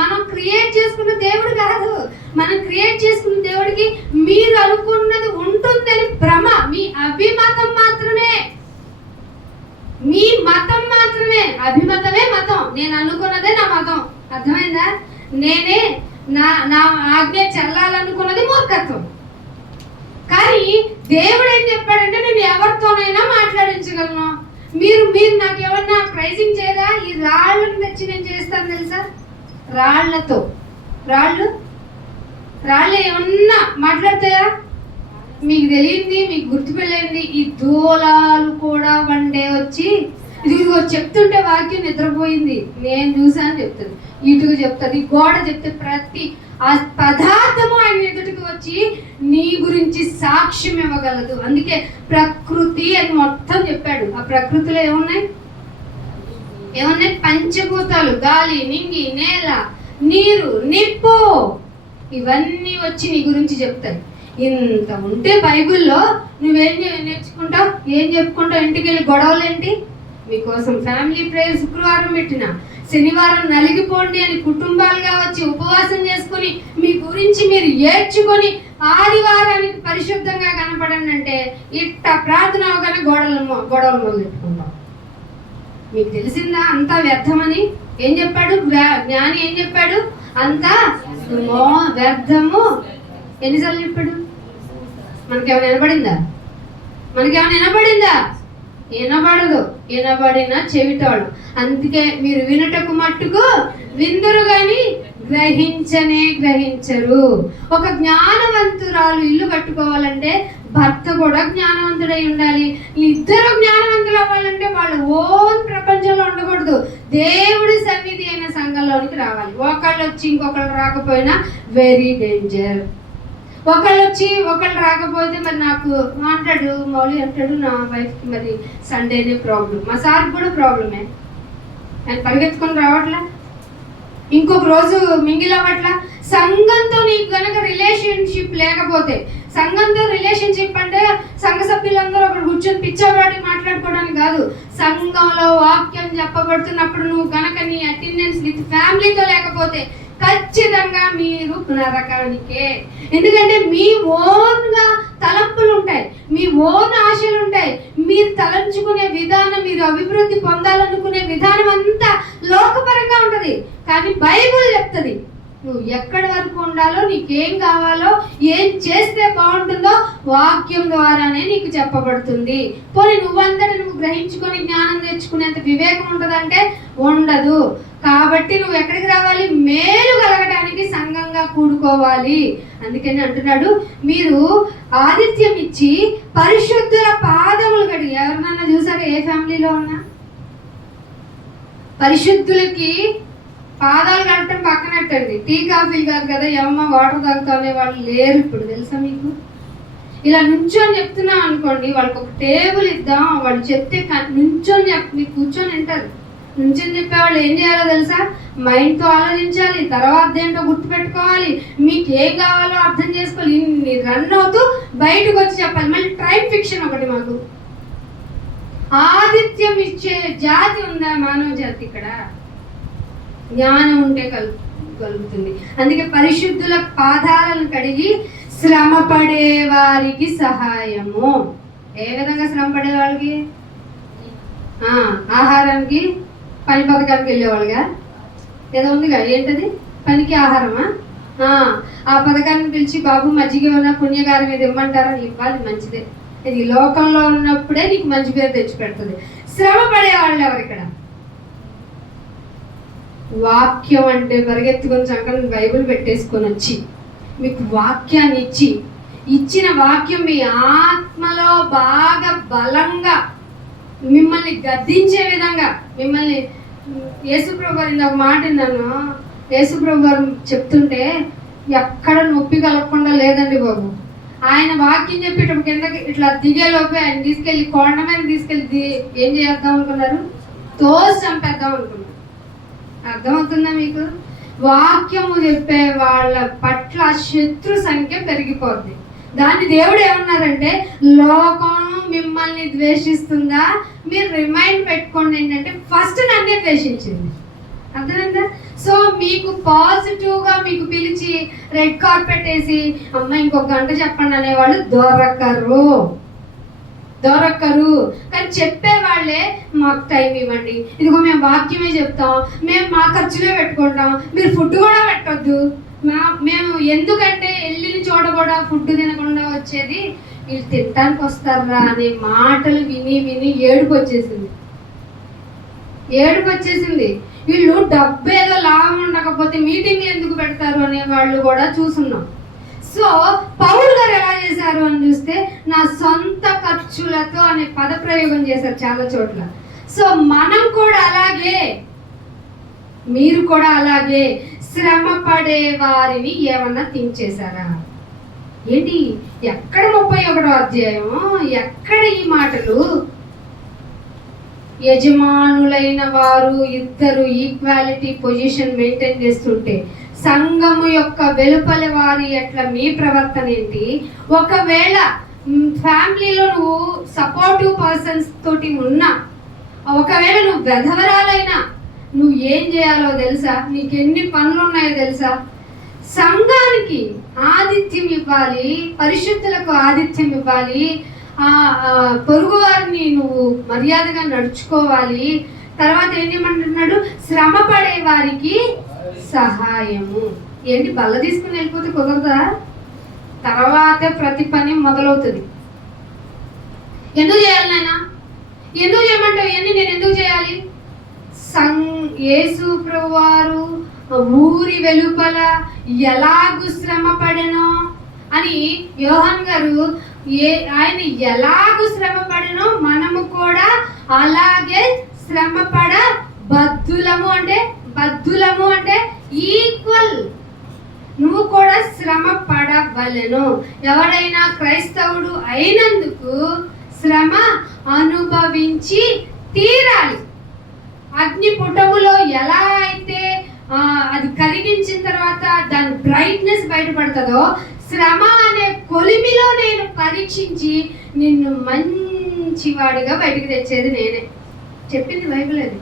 మనం క్రియేట్ చేసుకున్న దేవుడు కాదు. మనం క్రియేట్ చేసుకున్న దేవుడికి మీరు అనుకున్నది ఉంటుందని భ్రమ. మీ అభిమతం మాత్రమే, మీ మతం మాత్రమే. అభిమతమే మతం. నేను అనుకున్నదే నా మతం. అర్థమైందా? నేనే నా ఆజ్ఞ చెల్లాలనుకున్నది మూర్ఖత్వం. కానీ దేవుడు ఏం చెప్పాడంటే నేను ఎవరితోనైనా మాట్లాడించగలను. మీరు నాకు ఏమన్నా ప్రైజింగ్ చేయరా? ఈ రాళ్ళను తెచ్చి నేను చేస్తాను తెలుసా? రాళ్లతో రాళ్ళు ఏమన్నా మాట్లాడతాయా? మీకు తెలియంది, మీకు గుర్తుపెళ్ళింది, ఈ దూలాలు కూడా వన్డే వచ్చి ఇదిగో చెప్తుంటే వాక్యం నిద్రపోయింది, నేను చూసాను చెప్తుంది, ఇటుకు చెప్తుంది, గోడ చెప్తే ప్రతి ఆ పదార్థము ఆయన ఎదుటికి వచ్చి నీ గురించి సాక్ష్యం ఇవ్వగలదు. అందుకే ప్రకృతి అని మొత్తం చెప్పాడు. ఆ ప్రకృతిలో ఏమున్నాయి? పంచభూతాలు, గాలి, నింగి, నేల, నీరు, నిప్పు, ఇవన్నీ వచ్చి నీ గురించి చెప్తాయి. ఇంత ఉంటే బైబిల్లో నువ్వేం నేర్చుకుంటావు? ఏం చెప్పుకుంటావు? ఇంటికి వెళ్ళి గొడవలు ఏంటి? మీకోసం ఫ్యామిలీ ప్రేయర్ శుక్రవారం పెట్టిన, శనివారం నలిగిపోండి అని కుటుంబాలుగా వచ్చి ఉపవాసం చేసుకుని మీ గురించి మీరు ఏడ్చుకొని ఆదివారానికి పరిశుద్ధంగా కనపడండి అంటే ఇట్ట ప్రార్థన అవగానే గొడవలు మొదలెట్టుకుంటాం. మీకు తెలిసిందా అంతా వ్యర్థమని? ఏం చెప్పాడు జ్ఞాని? ఏం చెప్పాడు? అంతా వ్యర్థము. ఎన్నిసార్లు చెప్పాడు? మనకేమైనా వినపడిందా? వినబడదు. వినబడిన చెవితాడు. అందుకే మీరు వినుటకు మట్టుకు విందురు గాని గ్రహించరు. ఒక జ్ఞానవంతురాలు ఇల్లు కట్టుకోవాలంటే భర్త కూడా జ్ఞానవంతుడై ఉండాలి. ఇద్దరు జ్ఞానవంతులు అవ్వాలంటే వాళ్ళు ఓన్ ప్రపంచంలో ఉండకూడదు, దేవుడి సన్నిధి అయిన సంఘంలోనికి రావాలి. ఒకళ్ళు వచ్చి ఇంకొకళ్ళు రాకపోయినా వెరీ డేంజర్. ఒకళ్ళు వచ్చి ఒకళ్ళు రాకపోతే మరి నాకు అంటాడు, మౌలి అంటాడు, నా వైఫ్కి మరి సండేనే ప్రాబ్లం, మా సార్కి కూడా ప్రాబ్లమే, ఆయన పరిగెత్తుకొని రావట్లా, ఇంకొక రోజు మింగిల్ అవ్వట్లా. సంఘంతో నీకు కనుక రిలేషన్షిప్ లేకపోతే, సంఘంతో రిలేషన్షిప్ అంటే సంఘ సభ్యులందరూ ఒకరు కూర్చొని పిచ్చవాడి మాట్లాడుకోవడానికి కాదు. సంఘంలో వాక్యం చెప్పబడుతున్నప్పుడు నువ్వు కనుక నీ అటెండెన్స్ విత్ ఫ్యామిలీతో లేకపోతే ఖచ్చితంగా మీరు నరకానికే. ఎందుకంటే మీ ఓన్గా తలంపులు ఉంటాయి, మీ ఓన్ ఆశలు ఉంటాయి, మీరు తలంచుకునే విధానం, మీరు అభివృద్ధి పొందాలనుకునే విధానం అంతా లోకపరంగా ఉంటుంది. కానీ బైబిల్ చెప్తుంది నువ్వు ఎక్కడి వరకు ఉండాలో, నీకేం కావాలో, ఏం చేస్తే బాగుంటుందో వాక్యం ద్వారానే నీకు చెప్పబడుతుంది. పోనీ నువ్వంతటి నువ్వు గ్రహించుకొని జ్ఞానం తెచ్చుకునేంత వివేకం ఉంటుందంటే ఉండదు. కాబట్టి నువ్వు ఎక్కడికి రావాలి? మేలు కలగడానికి సంఘంగా కూడుకోవాలి. అందుకని అంటున్నాడు, మీరు ఆతిథ్యం ఇచ్చి పరిశుద్ధుల పాదములు కడిగి. ఎవరినన్నా చూసారా? ఏ ఫ్యామిలీలో ఉన్నా పరిశుద్ధులకి పాదాలు కడటం పక్కనట్టండి, టీ కాఫీ కాదు కదా, ఏమన్నా వాటర్ తాగుతానే వాళ్ళు లేరు ఇప్పుడు, తెలుసా మీకు? ఇలా నుంచొని చెప్తున్నాం అనుకోండి, వాళ్ళకి ఒక టేబుల్ ఇద్దాం, వాళ్ళు చెప్తే నుంచొని మీరు కూర్చొని వింటారు. నుంచొని చెప్పేవాళ్ళు ఏం చేయాలో తెలుసా? మైండ్తో ఆలోచించాలి, తర్వాత ఏంటో గుర్తుపెట్టుకోవాలి, మీకు ఏం కావాలో అర్థం చేసుకోవాలి, ఇన్ని రన్ అవుతూ బయటకు వచ్చి చెప్పాలి. మళ్ళీ టైం ఫిక్షన్ ఒకటి మాకు. ఆతిథ్యం ఇచ్చే జాతి ఉందా మానవ జాతి? ఇక్కడ జ్ఞానం ఉంటే కలుగుతుంది. అందుకే పరిశుద్ధుల పాదాలను కడిగి శ్రమ పడే వారికి సహాయము. ఏ విధంగా శ్రమ పడే వాళ్ళకి? ఆహారానికి, పని పథకానికి వెళ్ళేవాళ్ళుగా ఏదో ఉందిగా, ఏంటది? పనికి ఆహారమా? ఆ పథకాన్ని పిలిచి బాబు మజ్జిగ ఉన్న పుణ్యకారం మీద ఇమ్మంటారా? ఇవ్వాలి, మంచిదే. ఇది లోకంలో ఉన్నప్పుడే నీకు మంచి పేరు తెచ్చిపెడుతుంది. శ్రమ పడేవాళ్ళు ఎవరు ఇక్కడ? వాక్యం అంటే పరిగెత్తుకొని చక్కని బైబిల్ పెట్టేసుకొని వచ్చి మీకు వాక్యాన్ని ఇచ్చిన వాక్యం మీ ఆత్మలో బాగా బలంగా మిమ్మల్ని గద్దించే విధంగా, మిమ్మల్ని యేసుప్రభు గారు ఇందాక మాట విన్నాను. యేసుప్రభు గారు చెప్తుంటే ఎక్కడ నొప్పి కలగకుండా లేదండి బాబు. ఆయన వాక్యం చెప్పేటప్పుడు కిందకి ఇట్లా దిగేలోపే ఆయన తీసుకెళ్ళి కొండ మీద తీసుకెళ్ళి ఏం చేద్దాం అనుకున్నారు? తోసి చంపేద్దాం అనుకున్నారు. అర్థమవుతుందా మీకు? వాక్యము చెప్పే వాళ్ళ పట్ల శత్రు సంఖ్య పెరిగిపోద్ది. దాన్ని దేవుడు ఏమన్నారంటే, లోకం మిమ్మల్ని ద్వేషిస్తుందా? మీరు రిమైండ్ పెట్టుకోండి ఏంటంటే ఫస్ట్ నన్నే ద్వేషించింది. అర్థమైందా? సో మీకు పాజిటివ్గా మీకు పిలిచి రెడ్ కార్పెట్ వేసి అమ్మ ఇంకొక గంట చెప్పండి అనేవాళ్ళు దొరకరు. కానీ చెప్పేవాళ్ళే మాకు టైం ఇవ్వండి, ఇదిగో మేము వాక్యమే చెప్తాం, మేము మా ఖర్చులే పెట్టుకుంటాం, మీరు ఫుడ్ కూడా పెట్టొద్దు. మేము ఎందుకంటే వెళ్ళిన చోట కూడా ఫుడ్ తినకుండా వచ్చేది వీళ్ళు తినడానికి వస్తారా అనే మాటలు విని ఏడుపు వచ్చేసింది. వీళ్ళు డబ్బు ఏదో లాభం ఉండకపోతే మీటింగ్లు ఎందుకు పెడతారు అనే వాళ్ళు కూడా చూస్తున్నాం. సో పౌలు గారు ఎలా చేశారు అని చూస్తే నా సొంత ఖర్చులతో అనే పదప్రయోగం చేశారు చాలా చోట్ల. సో మనం కూడా అలాగే, మీరు కూడా అలాగే శ్రమ పడే వారిని ఏమన్నా థింక్ చేశారా? ఏంటి ఎక్కడ 31వ అధ్యాయం, ఎక్కడ ఈ మాటలు? యజమానులైన వారు ఇద్దరు ఈక్వాలిటీ పొజిషన్ మెయింటైన్ చేస్తుంటే సంఘము యొక్క వెలుపలి వారి ఎట్లా మీ ప్రవర్తన ఏంటి? ఒకవేళ ఫ్యామిలీలో నువ్వు సపోర్టివ్ పర్సన్స్ తోటి ఉన్నా, ఒకవేళ నువ్వు వెధవరాలైనా నువ్వు ఏం చేయాలో తెలుసా? నీకు ఎన్ని పనులు ఉన్నాయో తెలుసా? సంఘానికి ఆతిథ్యం ఇవ్వాలి, పరిశుద్ధులకు ఆతిథ్యం ఇవ్వాలి, పొరుగు వారిని నువ్వు మర్యాదగా నడుచుకోవాలి. తర్వాత ఏం చేయమంటున్నాడు? శ్రమ పడే వారికి సహాయము. ఏంటి బల్ల తీసుకుని వెళ్ళిపోతే కుదరదా? తర్వాత ప్రతి పని మొదలవుతుంది. ఎందుకు చేయాలి నాయన? ఎందుకు చేయమంటావు? ఇవన్నీ నేను ఎందుకు చేయాలి? యేసు ప్రభువారు ఊరి వెలుపల ఎలాగూ శ్రమ పడెనో అని యోహాన్ గారు ఆయన ఎలాగూ శ్రమ పడెనో మనము కూడా అలాగే శ్రమ పడ బద్ధులము అంటే ఈక్వల్. నువ్వు కూడా శ్రమ పడవలెను. ఎవడైనా క్రైస్తవుడు అయినందుకు శ్రమ అనుభవించి తీరాలి. అగ్ని పుటములో ఎలా అయితే అది కరిగించిన తర్వాత దాని బ్రైట్నెస్ బయటపడుతుందో, శ్రమ అనే కొలిమిలో నేను పరీక్షించి నిన్ను మంచివాడిగా బయటకు తెచ్చేది నేనే. చెప్పింది బైబిల్. అది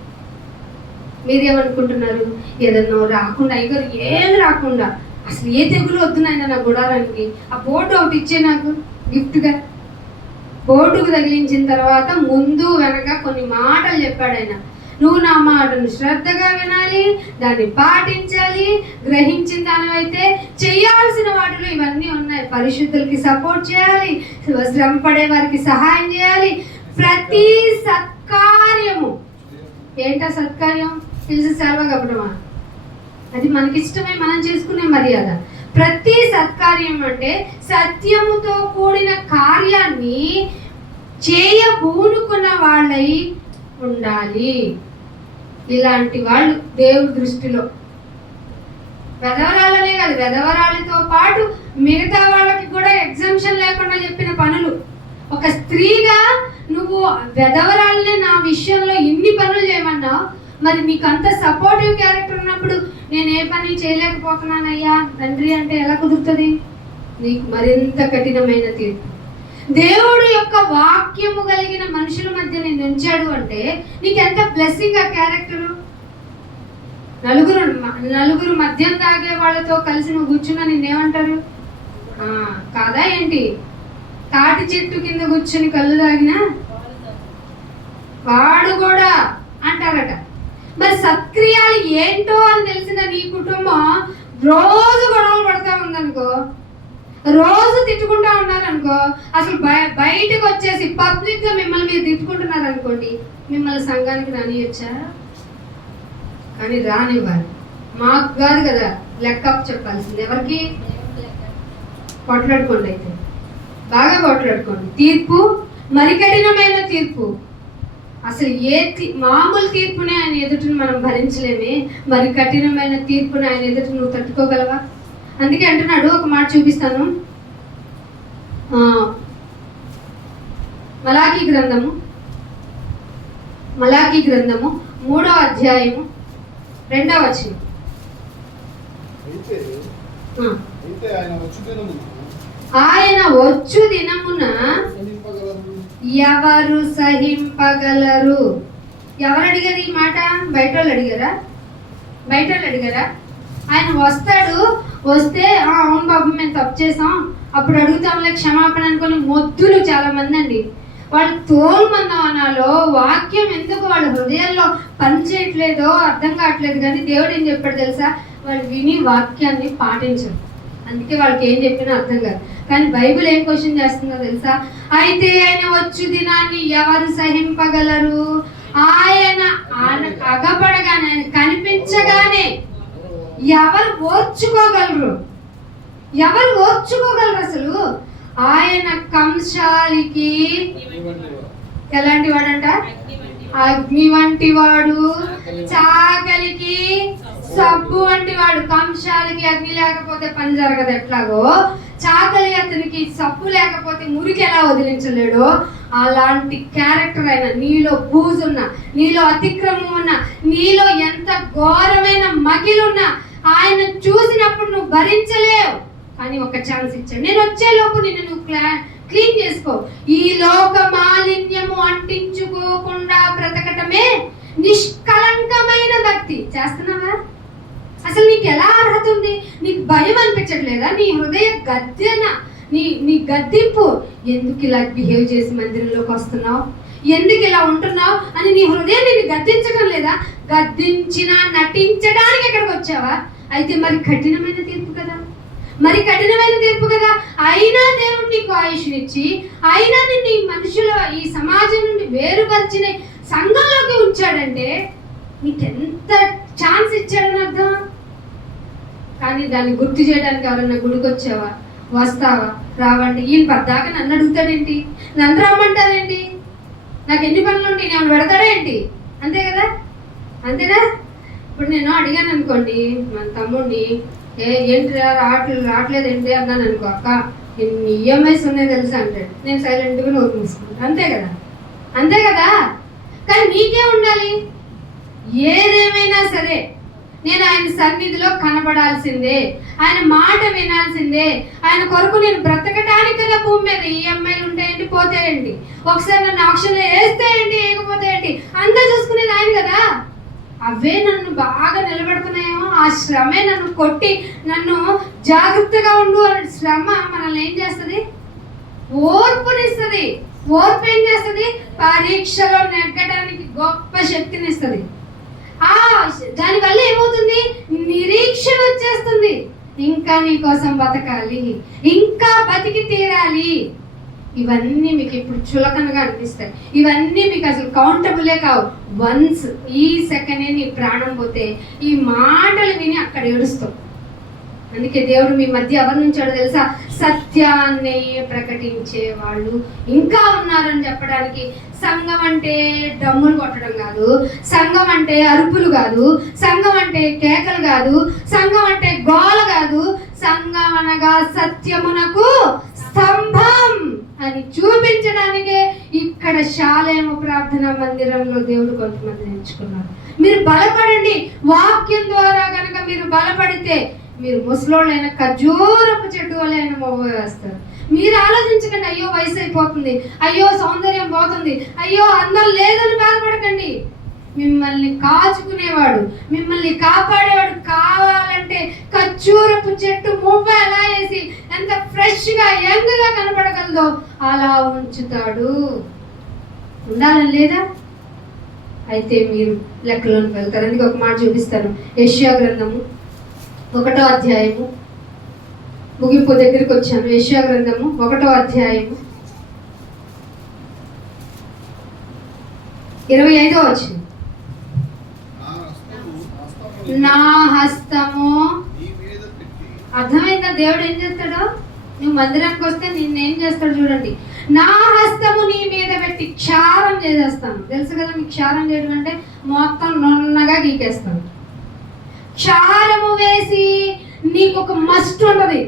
మీరేమనుకుంటున్నారు? ఏదన్నా రాకుండా, అయ్యగారు ఏం రాకుండా అసలు ఏ తెగులు వద్దునైనా నా గుడారానికి ఆ బోర్డు ఒకటి ఇచ్చే నాకు గిఫ్ట్గా. బోర్డుకు తగిలించిన తర్వాత ముందు వెనక కొన్ని మాటలు చెప్పాడు ఆయన. నువ్వు నా మాటను శ్రద్ధగా వినాలి, దాన్ని పాటించాలి, గ్రహించిన దానివైతే చేయాల్సిన వాటిలో ఇవన్నీ ఉన్నాయి. పరిశుద్ధులకి సపోర్ట్ చేయాలి, శ్రమ పడే వారికి సహాయం చేయాలి. ప్రతి సత్కార్యము ఏంటా సత్కార్యం? తెలిసి సెలవు కప్పడమా? అది మనకిష్టమే, మనం చేసుకునే మర్యాద. ప్రతి సత్కార్యం అంటే సత్యముతో కూడిన కార్యాన్ని చేయబూనుకున్న వాళ్ళై ఉండాలి. ఇలాంటి వాళ్ళు దేవుడి దృష్టిలో వెధవరాలనే కాదు, వెధవరాలతో పాటు మిగతా వాళ్ళకి కూడా ఎగ్జంప్షన్ లేకుండా చెప్పిన పనులు. ఒక స్త్రీగా నువ్వు వెధవరాలనే నా విషయంలో ఇన్ని పనులు చేయమన్నావు, మరి నీకు అంత సపోర్టివ్ క్యారెక్టర్ ఉన్నప్పుడు నేను ఏ పని చేయలేకపోతున్నానయ్యా తండ్రి అంటే ఎలా కుదురుతుంది? నీకు మరింత కఠినమైన తీర్పు. దేవుడు యొక్క వాక్యము కలిగిన మనుషుల మధ్య నేను ఉంచాడు అంటే నీకు ఎంత బ్లెస్సింగ్ ఆ క్యారెక్టరు. నలుగురు మద్యం తాగే వాళ్ళతో కలిసి నువ్వు కూర్చున్నా నిన్నేమంటారు? కాదా ఏంటి? తాటి చెట్టు కింద కూర్చుని కళ్ళు తాగినా వాడు కూడా అంటారట. మరి సత్క్రియాలు ఏంటో అని తెలిసిన నీ కుటుంబం రోజు గొడవలు పడుతూ ఉందనుకో, రోజు తిట్టుకుంటా ఉన్నారనుకో, అసలు బయటకు వచ్చేసి పబ్లిక్ గా మిమ్మల్ని మీరు తిట్టుకుంటున్నారు అనుకోండి, మిమ్మల్ని సంఘానికి రానియొచ్చా? కానీ రానివ్వాలి. మాకు కాదు కదా లెక్కప్ చెప్పాల్సింది. ఎవరికి? కొట్లాడుకోండి, అయితే బాగా కొట్లాడుకోండి. తీర్పు మరి కఠినమైన తీర్పు. అసలు మామూలు తీర్పునే ఆయన ఎదుటిని మనం భరించలేమే, మరి కఠినమైన తీర్పుని ఆయన ఎదుటి నువ్వు తట్టుకోగలవా? అందుకే అంటున్నాడు, ఒక మాట చూపిస్తాను. మలాకీ గ్రంథము 3వ అధ్యాయము 2వ వచనం. ఆయన వచ్చు దినమున ఎవరు సహింపగలరు? ఎవరు అడిగారు ఈ మాట? బయట వాళ్ళు అడిగారా? ఆయన వస్తాడు, వస్తే అవును బాబు మేము తప్పు చేసాం, అప్పుడు అడుగుతాంలే క్షమాపణ అనుకుని మొద్దులు చాలా మంది అండి. వాళ్ళు తోలు మందం అనాలో వాక్యం ఎందుకు వాళ్ళ హృదయాల్లో పనిచేయట్లేదో అర్థం కావట్లేదు. కానీ దేవుడు ఏం చెప్పాడు తెలుసా? వాళ్ళు విని వాక్యాన్ని పాటించరు, అందుకే వాళ్ళకి ఏం చెప్పినా అర్థం కాదు. కానీ బైబిల్ ఏం క్వశ్చన్ చేస్తుందో తెలుసా? అయితే ఆయన వచ్చు దినాన్ని ఎవరు సహింపగలరు? ఆయన అగపడగానే, ఆయన కనిపించగానే ఎవరు ఓర్చుకోగలరు? అసలు ఆయన కంశాలికి ఎలాంటి వాడంట? అగ్ని వంటి వాడు, చాకలికి సబ్బు వంటి వాడు. కంశాలకి అగ్ని లేకపోతే పని జరగదు ఎట్లాగో, చాకలి అతనికి సబ్బు లేకపోతే మురికి ఎలా వదిలించలేడో, అలాంటి క్యారెక్టర్ అయినా, నీలో బూజున్నా, నీలో అతిక్రమం ఉన్నా, నీలో ఎంత ఘోరమైన మగిలున్నా ఆయన చూసినప్పుడు నువ్వు భరించలేవు. కానీ ఒక ఛాన్స్ ఇచ్చాడు, నేను వచ్చేలోపు నిన్ను నువ్వు క్లీన్ చేసుకో. ఈ లోక మాలిన్యము అంటించుకోకుండా బ్రతకటమే నిష్కలంకమైన భక్తి. చేస్తున్నావా? అసలు నీకు ఎలా అర్హత ఉంది? నీకు భయం అనిపించట్లేదా? నీ హృదయ గద్దెన, నీ గద్దింపు, ఎందుకు ఇలా బిహేవ్ చేసి మందిరంలోకి వస్తున్నావు, ఎందుకు ఇలా ఉంటున్నావు అని నీ హృదయం నిన్ను గద్దించడం లేదా? గద్దించినా నటించడానికి ఎక్కడికి వచ్చావా? అయితే మరి కఠినమైన తీర్పు కదా. అయినా దేవుడు నీకు ఆయుష్నిచ్చి, అయినా నిన్ను ఈ మనుషుల, ఈ సమాజం నుండి వేరుపరిచిన సంఘంలోకి ఉంచాడంటే నీకెంత ఛాన్స్ ఇచ్చాడని అర్థం. కానీ దాన్ని గుర్తు చేయడానికి ఎవరన్నా గుడికి వచ్చావా? వస్తావా? రావండి. ఈయన పద్దాకా నన్ను అడుగుతాడేంటి, నన్ను రమ్మంటారేంటి, నాకు ఎన్ని పనులు ఉంటాయి, నేను పెడతాడా ఏంటి? అంతేనా? ఇప్పుడు నేను అడిగాను అనుకోండి మన తమ్ముడిని, ఏంటి రావట్లేదు ఏంటి అన్నాను అనుకో, అక్క ఎన్ని ఈఎంఐస్ ఉన్నాయి తెలుసా అంటాడు. నేను సైలెంట్గా నోరు మూసుకుంటాను. అంతే కదా. కానీ నీకే ఉండాలి, ఏదేమైనా సరే నేను ఆయన సన్నిధిలో కనబడాల్సిందే, ఆయన మాట వినాల్సిందే. ఆయన కొరకు నేను బ్రతకటానికి కదా భూమి మీద. ఈఎంఐలు ఉంటాయండి, పోతాయండి. ఒకసారి నన్ను ఆక్షన్లో వేస్తాయండి, వేయకపోతాయండి, అంతా చూసుకునేది ఆయన కదా. అవే నన్ను బాగా నిలబెడుతున్నాయేమో, ఆ శ్రమే నన్ను కొట్టి నన్ను జాగ్రత్తగా ఉండు అనే శ్రమ మనల్ని ఏం చేస్తుంది? ఓర్పునిస్తుంది. ఓర్పు ఏం చేస్తుంది? పరీక్షలో నెగ్గడానికి గొప్ప శక్తిని ఇస్తుంది. దానివల్ల ఏమవుతుంది? నిరీక్షణ వచ్చేస్తుంది. ఇంకా నీ కోసం బతకాలి, ఇంకా బతికి తీరాలి. ఇవన్నీ మీకు ఇప్పుడు చులకనగా అనిపిస్తాయి, ఇవన్నీ మీకు అసలు కౌంటబులే కావు. వన్స్ ఈ సెకండే నీ ప్రాణం పోతే ఈ మాటలు విని అక్కడ ఏడుస్తావు. అందుకే దేవుడు మీ మధ్య ఎవరి నుంచాడో తెలుసా? సత్యాన్ని ప్రకటించే వాళ్ళు ఇంకా ఉన్నారని చెప్పడానికి. సంఘం అంటే డమ్ములు కొట్టడం కాదు, సంఘం అంటే అరుపులు కాదు, సంఘం అంటే కేకలు కాదు, సంఘం అంటే గోల కాదు. సంఘం అనగా సత్యమునకు స్తంభం అని చూపించడానికే ఇక్కడ శాలేమ ప్రార్థనా మందిరంలో దేవుడు కొంతమంది ఎంచుకున్నారు. మీరు బలపడండి. వాక్యం ద్వారా కనుక మీరు బలపడితే మీరు ముసలోళ్ళైనా ఖర్జూరపు చెట్టు వలైన మొవ్వ వేస్తారు. మీరు ఆలోచించకండి, అయ్యో వయసు అయిపోతుంది, అయ్యో సౌందర్యం పోతుంది, అయ్యో అందం లేదని బాధపడకండి. మిమ్మల్ని కాచుకునేవాడు, మిమ్మల్ని కాపాడేవాడు కావాలంటే ఖర్జూరపు చెట్టు మువ్వ ఎలా వేసి ఎంత ఫ్రెష్గా యంగ్గా కనపడగలదో అలా ఉంచుతాడు. ఉండాలని లేదా? అయితే మీరు లెక్కలోకి వెళ్తారు. అందుకే ఒక మాట చూపిస్తాను. యెషయా గ్రంథము 1వ అధ్యాయము, ముగింపు దగ్గరికి వచ్చాను. యెషయా గ్రంథము 1వ అధ్యాయము 25వ వచనం. నా హస్తము. అర్థమైందా దేవుడు ఏం చేస్తాడో? నువ్వు మందిరానికి వస్తే నిన్నేం చేస్తాడు చూడండి. నా హస్తము నీ మీద పెట్టి క్షారం చేసేస్తాను. తెలుసు కదా మీకు క్షారం చేయడం అంటే? మొత్తం నున్నగా గీకేస్తాను. క్షారము వేసి నీకు ఒక మస్ట్ ఉంటుంది,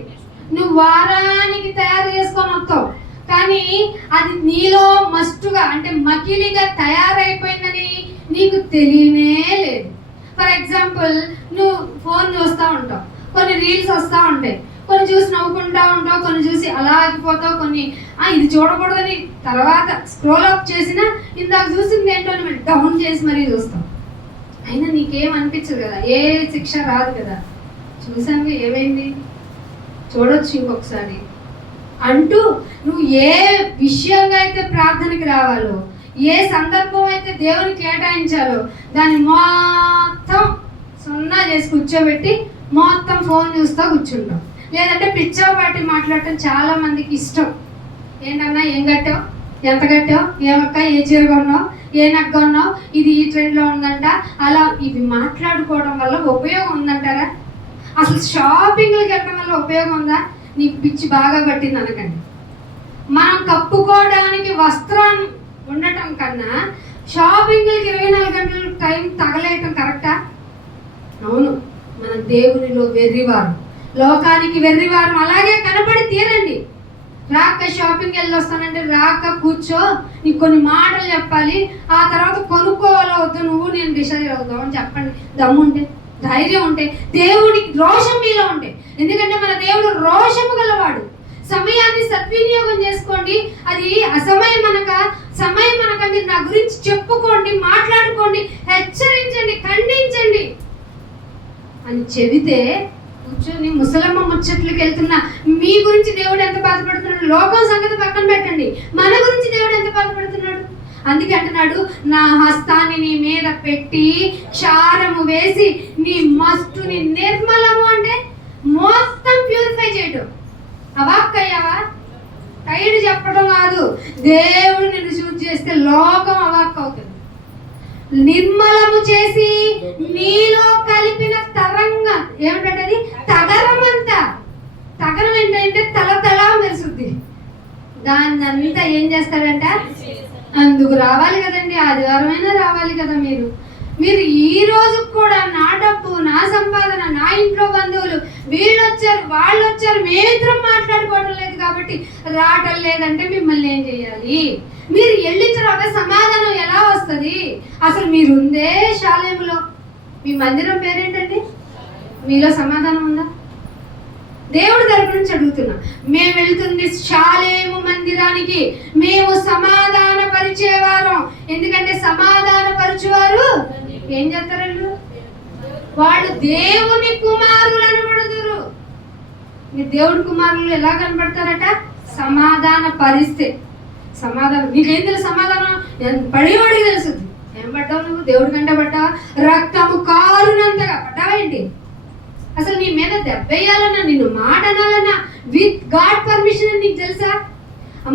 నువ్వు వారానికి తయారు చేసుకొని వస్తావు, కానీ అది నీలో మస్టుగా అంటే మకిలిగా తయారైపోయిందని నీకు తెలియనే లేదు. ఫర్ ఎగ్జాంపుల్, నువ్వు ఫోన్ చూస్తూ ఉంటావు, కొన్ని రీల్స్ వస్తూ ఉంటాయి, కొన్ని చూసి నవ్వుకుంటూ ఉంటావు, కొన్ని చూసి అలా ఆగిపోతావు, కొన్ని ఇది చూడకూడదని తర్వాత స్క్రోల్ అప్ చేసినా ఇందాక చూసింది ఏంటో అని డౌన్ చేసి మరీ చూస్తావు. అయినా నీకేం అనిపించదు కదా, ఏ శిక్ష రాదు కదా. చూసాను ఏమైంది, చూడొచ్చు ఇంకొకసారి అంటూ నువ్వు ఏ విషయంగా అయితే ప్రార్థనకి రావాలో, ఏ సందర్భం అయితే దేవుని కేటాయించాలో దాన్ని మొత్తం సున్నా చేసి కూర్చోబెట్టి మొత్తం ఫోన్ చూస్తూ కూర్చుంటాం. లేదంటే పిచ్చో పాటి మాట్లాడటం చాలా మందికి ఇష్టం. ఏంటన్నా ఏం కట్టావు, ఎంత కట్టావు, ఏమక్క ఏ చీర కొన్నావు, ఏ నగ్గ కొన్నావు, ఇది ఈ ట్రెండ్లో ఉందంట, అలా ఇవి మాట్లాడుకోవడం వల్ల ఉపయోగం ఉందంటారా? అసలు షాపింగ్లకి వెళ్ళడం వల్ల ఉపయోగం ఉందా? నీకు పిచ్చి బాగా పట్టింది అనకండి. మనం కప్పుకోవడానికి వస్త్రం ఉండటం కన్నా షాపింగ్లకి 24 గంటలు టైం తగలేయటం కరెక్టా? అవును, మన దేవునిలో వెర్రివారు, లోకానికి వెర్రివారు అలాగే కనబడి తీరండి. రాక షాపింగ్ వెళ్ళి వస్తానంటే రాక కూర్చో, నీకు కొన్ని మాటలు చెప్పాలి, ఆ తర్వాత కొనుక్కోవాలో వద్దు నువ్వు నేను డిసైడ్ అవుతావు అని చెప్పండి. దమ్ముంటే, ధైర్యం ఉంటే, దేవుడికి రోషం మీలో ఉంటే. ఎందుకంటే మన దేవుడు రోషము గలవాడు. సమయాన్ని సద్వినియోగం చేసుకోండి. అది అసమయం అనక సమయం అనక మీరు నా గురించి చెప్పుకోండి, మాట్లాడుకోండి, హెచ్చరించండి, ఖండించండి అని చెబితే కూర్చొని ముసలమ్మ ముచ్చట్లకి వెళ్తున్నా మీ గురించి దేవుడు ఎంత బాధపడుతున్నాడు. లోకం సంగతి పక్కన పెట్టండి, మన గురించి దేవుడు ఎంత బాధపడుతున్నాడు. అందుకే అంటున్నాడు, నా హస్తాన్ని నీ మీద పెట్టి క్షారము వేసి నీ మస్తుని నిర్మలము అంటే మొత్తం ప్యూరిఫై చేయడం. అవాక్కయ్యావా? టైడ్ చెప్పడం కాదు, దేవుడు నిన్ను చూజ్ చేస్తే లోకం అవాక్ అవుతుంది. నిర్మలము చేసి నీలో కలిపిన తరంగా ఏమిటంటే తగరం అంతా. తగరం ఏంటంటే తల మెరుస్తుంది. దాన్ని అంతా ఏం చేస్తాడంట? అందుకు రావాలి కదండి, ఆదివారమైనా రావాలి కదా. మీరు ఈ రోజు కూడా నా డబ్బు, నా సంపాదన, నా ఇంట్లో బంధువులు, వీళ్ళు వచ్చారు, వాళ్ళు వచ్చారు, మేమిద్దరం మాట్లాడుకోవడం లేదు కాబట్టి రావటం లేదంటే మిమ్మల్ని ఏం చేయాలి? మీరు వెళ్ళిన తర్వాత సమాధానం ఎలా వస్తుంది? అసలు మీరుందే షాలేములో. మీ మందిరం పేరేంటండి? మీలో సమాధానం ఉందా? దేవుడి తరపు నుంచి అడుగుతున్నా. మేము వెళ్తుంది షాలేము మందిరానికి, మేము సమాధాన పరిచేవారం. ఎందుకంటే సమాధాన పరచువారు ఏం చేస్తారు? వాళ్ళు దేవుని కుమారులు అనబడుదురు. మీరు దేవుడి కుమారులు ఎలా కనబడతారట? సమాధాన పరిస్తే. సమాధానం నీకేం తెలుసు? సమాధానం పడేవాడికి తెలుస్తుంది. ఏం పడ్డావు నువ్వు? దేవుడి కంటే పడ్డావా? రక్తము కారునంతగా పడ్డావేంటి? అసలు నీ మీద దెబ్బేయాలన్నా, నిన్ను మాట అనాలన్నా విత్ గాడ్ పర్మిషన్ అని నీకు తెలుసా?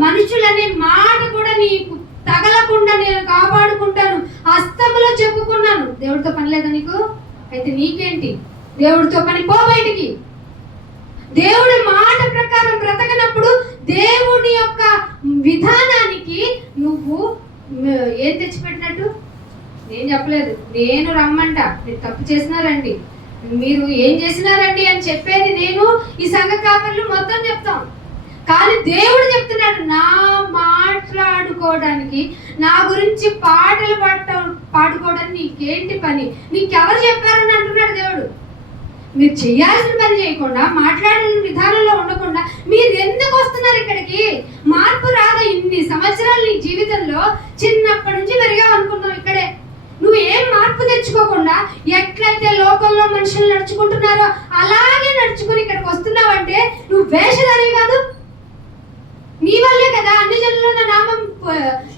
మనుషులనే మాట కూడా నీకు తగలకుండా నేను కాపాడుకుంటాను, హస్తములో చెప్పుకున్నాను. దేవుడితో పని లేదా నీకు? అయితే నీకేంటి? దేవుడితో పని, పో బయటికి. దేవుడి మాట ప్రకారం బ్రతకనప్పుడు దేవుడి యొక్క విధానానికి నువ్వు ఏం తెచ్చిపెట్టినట్టు? నేను చెప్పలేదు, నేను రమ్మంట. మీరు తప్పు చేసినారండి, మీరు ఏం చేసినారండి అని చెప్పేది నేను, ఈ సంఘ కాపర్లు మొత్తం చెప్తాం. కానీ దేవుడు చెప్తున్నాడు, నా మాట్లాడుకోవడానికి, నా గురించి పాటలు పాడుకోవడానికి నీకేంటి పని? నీకెవరు చెప్పారని అంటున్నాడు దేవుడు. మీరు చేయాల్సిన పని చేయకుండా, మాట్లాడిన విధానంలో ఉండకుండా మీరు ఎందుకు వస్తున్నారు ఇక్కడికి? మార్పు రాదా? ఇన్ని సంవత్సరాలు నీ జీవితంలో చిన్నప్పటి నుంచి పెరిగావు అనుకున్నావు ఇక్కడే. నువ్వు ఏం మార్పు తెచ్చుకోకుండా ఎట్లయితే లోకంలో మనుషులు నడుచుకుంటున్నారో అలాగే నడుచుకుని ఇక్కడికి వస్తున్నావంటే నువ్వు వేషధారి కాదు. నీ వల్లే కదా అన్ని జనుల్లో నా నామం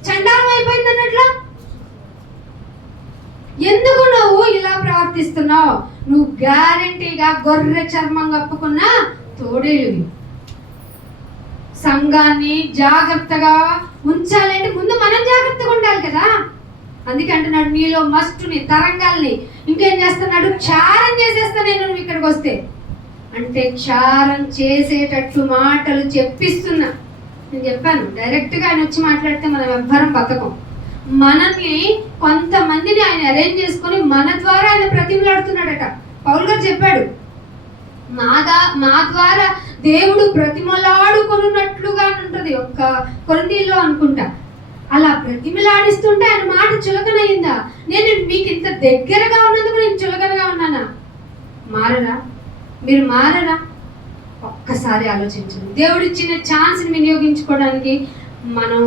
చండాలం అయిపోయింది అన్నట్లు. ఎందుకు నువ్వు ఇలా ప్రవర్తిస్తున్నావు? నువ్వు గ్యారంటీగా గొర్రె చర్మం కప్పుకున్న తోడేలు. సంఘాన్ని జాగ్రత్తగా ఉంచాలంటే ముందు మనం జాగ్రత్తగా ఉండాలి కదా. అందుకే అంటున్నాడు, నీలో మస్టుని తరంగాల్ని ఇంకేం చేస్తున్నాడు? క్షారం చేసేస్తా నేను నువ్వు ఇక్కడికి వస్తే. అంటే క్షారం చేసేటట్లు మాటలు చెప్పిస్తున్నా. నేను చెప్పాను, డైరెక్ట్గా ఆయన వచ్చి మాట్లాడితే మనం ఎవ్వరం బతకం. మనల్ని కొంతమందిని ఆయన అరేంజ్ చేసుకొని మన ద్వారా ఆయన ప్రతిమలాడుతున్నాడట. పౌలు గారు చెప్పాడు, మా ద్వారా దేవుడు ప్రతిమలాడుకొనున్నట్లుగా ఉంటుంది ఒక్క కొరింథీయుల్లో అనుకుంటా. అలా ప్రతిమలాడిస్తుంటే ఆయన మాట చులకనయ్యిందా? నేను మీకు ఇంత దగ్గరగా ఉన్నందుకు నేను చులకనగా ఉన్నానా? మారరా? మీరు మారరా? ఒక్కసారి ఆలోచించండి. దేవుడిచ్చిన ఛాన్స్ని వినియోగించుకోవడానికి మనం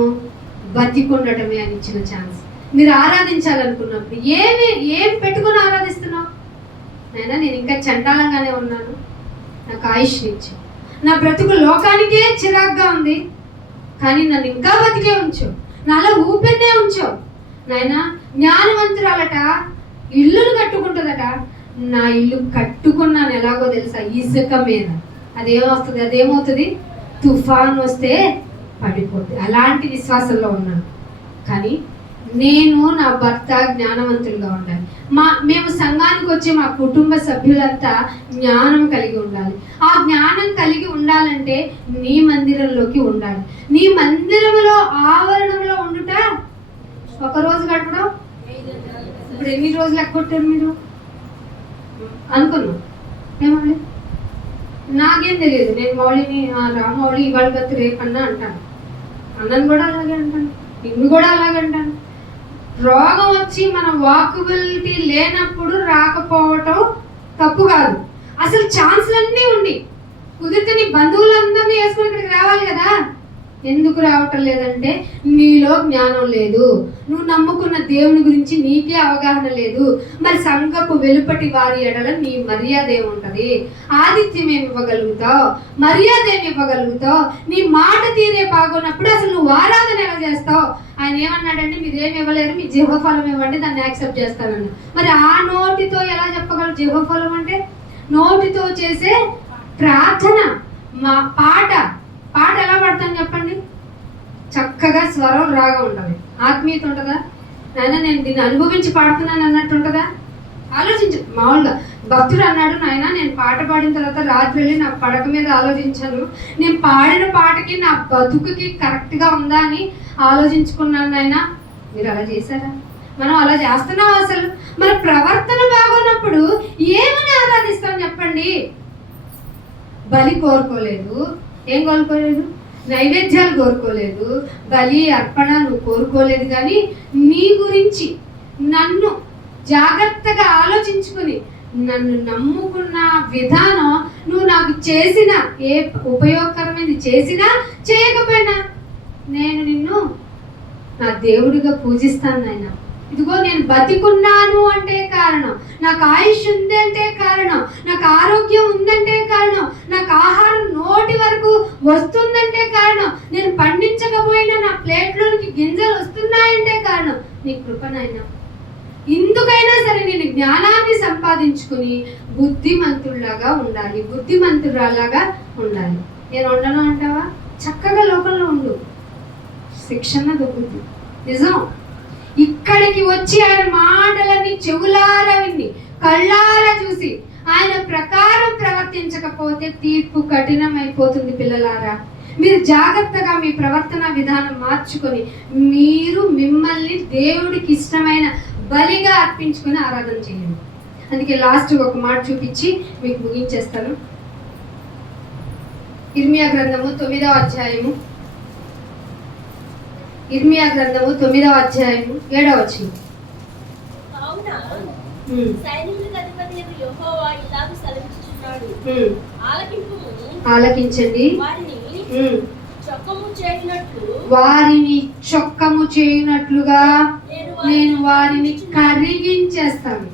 బతికుండటమే అని ఇచ్చిన ఛాన్స్. మీరు ఆరాధించాలనుకున్నప్పుడు ఏం పెట్టుకుని ఆరాధిస్తున్నావు? నైనా నేను ఇంకా చండాలంగానే ఉన్నాను, నాకు ఆయుష్నిచ్చు, నా బ్రతుకు లోకానికే చిరాగ్గా ఉంది, కానీ నన్ను ఇంకా బతికే ఉంచు, నాలో ఊపిరినే ఉంచు. నాయనా జ్ఞానవంతురాలట ఇల్లును కట్టుకుంటుందట. నా ఇల్లు కట్టుకున్నాను ఎలాగో తెలుసా? ఇసుక మీద. అదేమవుతుంది? తుఫాన్ వస్తే పడిపోద్ది. అలాంటి విశ్వాసంలో ఉన్నాను. కానీ నేను నా భర్త జ్ఞానవంతులుగా ఉండాలి. మేము సంఘానికి వచ్చే మా కుటుంబ సభ్యులంతా జ్ఞానం కలిగి ఉండాలి. ఆ జ్ఞానం కలిగి ఉండాలంటే నీ మందిరంలోకి ఉండాలి. నీ మందిరంలో ఆవరణంలో ఉండుట ఒక రోజు గడపడం. ఇప్పుడు ఎన్ని రోజులు ఎక్కొట్టారు మీరు అనుకున్నాం? ఏమండి, నాకేం తెలియదు. నేను మౌళిని రామౌళి ఇవాళ బతి రేపన్నా అంటాను, అన్నను కూడా అలాగే అంటాను, నిన్ను కూడా అలాగే అంటాను. రోగం వచ్చి మన వాకబిలిటీ లేనప్పుడు రాకపోవటం తప్పు కాదు. అసలు ఛాన్స్లన్నీ ఉండి కుదిరితే నీ బంధువులందరినీ వేసుకుని ఇక్కడికి రావాలి కదా. ఎందుకు రావటం లేదంటే నీలో జ్ఞానం లేదు, నువ్వు నమ్ముకున్న దేవుని గురించి నీకే అవగాహన లేదు. మరి సంఘపు వెలుపటి వారి ఎడల నీ మర్యాద ఏముంటది? ఆతిథ్యం ఏమి ఇవ్వగలుగుతావు? మర్యాద ఏమి ఇవ్వగలుగుతావు? నీ మాట తీరే బాగున్నప్పుడు అసలు నువ్వు ఆరాధన ఎలా చేస్తావు? ఆయన ఏమన్నాడంటే మీరేమి ఇవ్వలేరు, మీ జీవఫలం ఇవ్వండి, దాన్ని యాక్సెప్ట్ చేస్తానని. మరి ఆ నోటితో ఎలా చెప్పగలరు జీవఫలం అంటే? నోటితో చేసే ప్రార్థన. మా పాట ఎలా పడతాను చెప్పండి? చక్కగా స్వరం రాగా ఉండాలి, ఆత్మీయత ఉంటుందా? నాయన నేను దీన్ని అనుభవించి పాడుతున్నాను అన్నట్టు ఉంటుందా? ఆలోచించు. మామూలుగా భక్తుడు అన్నాడు, నాయన నేను పాట పాడిన తర్వాత రాత్రి వెళ్ళి నా పడక మీద ఆలోచించాను, నేను పాడిన పాటకి నా బతుకుకి కరెక్ట్గా ఉందా అని ఆలోచించుకున్నాను. నాయన మీరు అలా చేశారా? మనం అలా చేస్తున్నాం. అసలు మన ప్రవర్తన బాగున్నప్పుడు ఏమని ఆరాధిస్తాం చెప్పండి? బలి కోరుకోలేదు, ఏం కోరుకోలేదు? నైవేద్యాలు కోరుకోలేదు, బలి అర్పణ నువ్వు కోరుకోలేదు. కానీ నీ గురించి నన్ను జాగ్రత్తగా ఆలోచించుకుని నన్ను నమ్ముకున్న విధానం, నువ్వు నాకు చేసిన ఏ ఉపయోగకరమైనది చేసినా చేయకపోయినా నేను నిన్ను నా దేవుడిగా పూజిస్తాను. నాయన ఇదిగో నేను బతికున్నాను అంటే కారణం, నాకు ఆయుష్ ఉందంటే కారణం, నాకు ఆరోగ్యం ఉందంటే కారణం, నాకు ఆహారం నోటి వరకు వస్తుందంటే కారణం, నేను పండించకపోయినా నా ప్లేట్లోనికి గింజలు వస్తున్నాయంటే కారణం నీ కృపనైనా. ఇందుకైనా సరే నేను జ్ఞానాన్ని సంపాదించుకుని బుద్ధిమంతుల్లాగా ఉండాలి, బుద్ధిమంతురాలాగా ఉండాలి. నేను ఉండను అంటావా? చక్కగా లోకంలో ఉండు, శిక్షణ దొరుకుతుంది. నిజం. ఇక్కడికి వచ్చి ఆయన మాటలని చెవులారా విని కళ్ళారా చూసి ఆయన ప్రకారం ప్రవర్తించకపోతే తీర్పు కఠినమైపోతుంది. పిల్లలారా, మీరు జాగ్రత్తగా మీ ప్రవర్తన విధానం మార్చుకొని మీరు మిమ్మల్ని దేవుడికి ఇష్టమైన బలిగా అర్పించుకొని ఆరాధన చేయండి. అందుకే లాస్ట్ ఒక మాట చూపించి మీకు ముగించేస్తాను. ఇర్మియా గ్రంథము 9వ అధ్యాయము, ఇర్మియా గ్రంథము 9వ అధ్యాయము 7వ వచనం. సైన్యములకు అధిపతియగు యెహోవా ఇలాగు సెలవిస్తున్నాడు, ఆలకించండి. వారిని చొక్కము చేయునట్లుగా నేను వారిని కరిగించేస్తాను.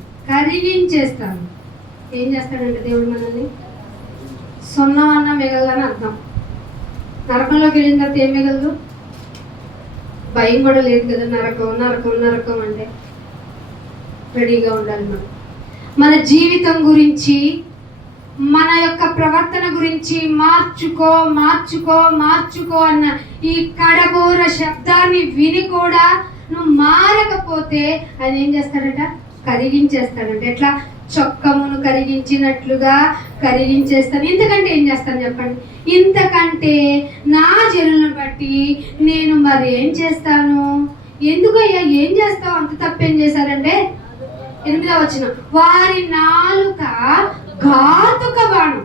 ఏం చేస్తాడంటే దేవుడు మనల్ని సున్నం అన్న మిగలదని అర్థం. నరకంలోకి వెళ్ళిన తర్వాత ఏం మిగలదు? భయం కూడా లేదు కదా. నరకం అంటే రెడీగా ఉండాలి. మన జీవితం గురించి, మన యొక్క ప్రవర్తన గురించి మార్చుకో అన్న ఈ కడబోర శబ్దాన్ని విని కూడా నువ్వు మారకపోతే ఆయన ఏం చేస్తాడట? కరిగించేస్తాడంట. ఎట్లా? చొక్కమును కరిగించినట్లుగా కరిగించేస్తాను. ఇంతకంటే ఏం చేస్తాను చెప్పండి? ఇంతకంటే నా జనులను బట్టి నేను మరి ఏం చేస్తాను? ఎందుకయ్యా ఏం చేస్తావు? అంత తప్పేం చేశారంటే 8వ వచనం, వారి నాలుక ఘాతుక బాణం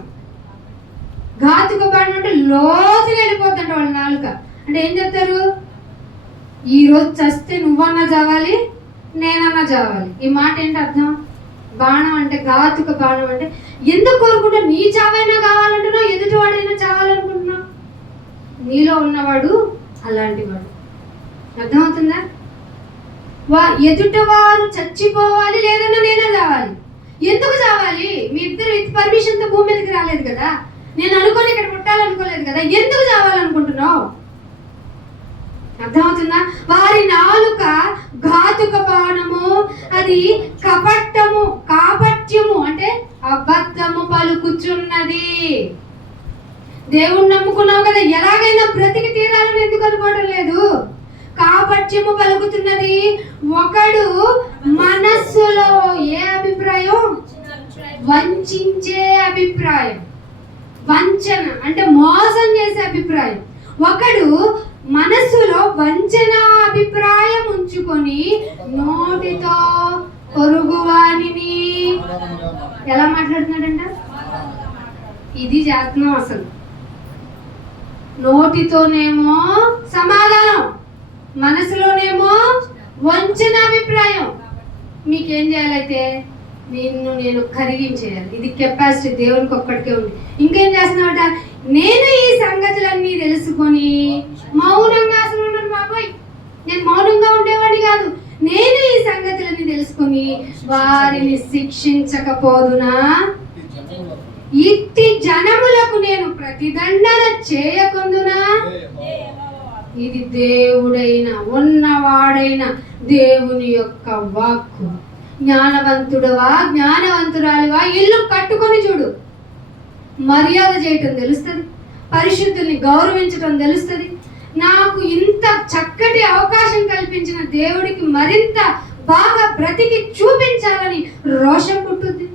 అంటే లోతుగా వెళ్ళిపోతుంట వాళ్ళ నాలుక. అంటే ఏం చెప్తారు? ఈరోజు చస్తే నువ్వన్నా చావాలి, నేనన్నా చావాలి. ఈ మాట ఏంటి అర్థం? బాణం అంటే ఘాతుక బాణం అంటే ఎందుకు కోరుకుంటా? నీ చావైనా కావాలంటున్నావు, ఎదుటివాడైనా చావాలనుకుంటున్నావు. నీలో ఉన్నవాడు అలాంటి వాడు. అర్థమవుతుందా? ఎదుటివారు చచ్చిపోవాలి, లేదన్నా నేనే చావాలి. ఎందుకు చావాలి? మీ ఇద్దరు విత్ పర్మిషన్తో భూమి మీదకి రాలేదు కదా. నేను అనుకోని ఇక్కడ పుట్టాలనుకోలేదు కదా. ఎందుకు చావాలనుకుంటున్నావు? అర్థమవుతుందా? వారి నాలుక ఘాతుక బాణము, అది కాపట్యము అంటే అబద్ధము పలుకుచున్నది. దేవుణ్ణి నమ్ముకున్నావు కదా, ఎలాగైనా బ్రతికి తీరాలని ఎందుకు అనుకోవడం లేదు? కాపట్యము పలుకుతున్నది. ఒకడు మనస్సులో ఏ అభిప్రాయం? వంచే అభిప్రాయం. వంచన అంటే మోసం చేసే అభిప్రాయం. ఒకడు మనస్సులో వంచన అభిప్రాయం ఉంచుకొని నోటితో పొరుగువానిని ఎలా మాట్లాడుతున్నాడంట? ఇది చేస్తున్నాం అసలు. నోటితోనేమో సమాధానం, మనసులోనేమో వంచన అభిప్రాయం. మీకేం చేయాలైతే? నేను కరిగించేయాలి. ఇది కెపాసిటీ దేవునికి ఒక్కడికే ఉంది. ఇంకేం చేస్తున్నావట? నేను ఈ సంగతులన్నీ తెలుసుకొని మౌనంగా, అసలు ఉన్నాను బాబాయ్, నేను మౌనంగా ఉండేవాడిని కాదు. నేను ఈ సంగతులన్నీ తెలుసుకొని వారిని శిక్షించకపోదునా? ఇట్టి జనములకు నేను ప్రతిదండన చేయకుందునా? ఇది దేవుడైన ఉన్నవాడైన దేవుని యొక్క వాక్కు. జ్ఞానవంతురాలివా ఇల్లు కట్టుకొని చూడు. మర్యాద చేయటం తెలుస్తుంది, పరిశుద్ధుల్ని గౌరవించటం తెలుస్తుంది. నాకు ఇంత చక్కటి అవకాశం కల్పించిన దేవుడికి మరింత బాగా బ్రతికి చూపించాలని రోషం పుట్టుద్ది.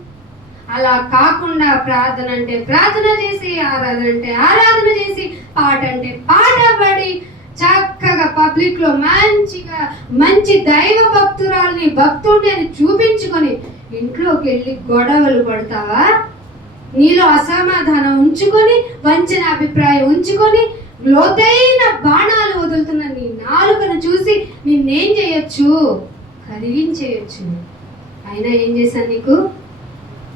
అలా కాకుండా ప్రార్థన అంటే ప్రార్థన చేసి, ఆరాధన అంటే ఆరాధన చేసి, పాట అంటే పాట పాడి చక్కగా పబ్లిక్ లో మంచి దైవ భక్తుడిని అని చూపించుకొని ఇంట్లోకి వెళ్ళి గొడవలు పడతావా? నీలో అసమాధానం ఉంచుకొని, వంచన అభిప్రాయం ఉంచుకొని, లోతైన బాణాలు వదులుతున్న నీ నాలుకను చూసి నిన్నేం చేయొచ్చు? కరిగించేయచ్చు. అయినా ఏం చేశాను? నీకు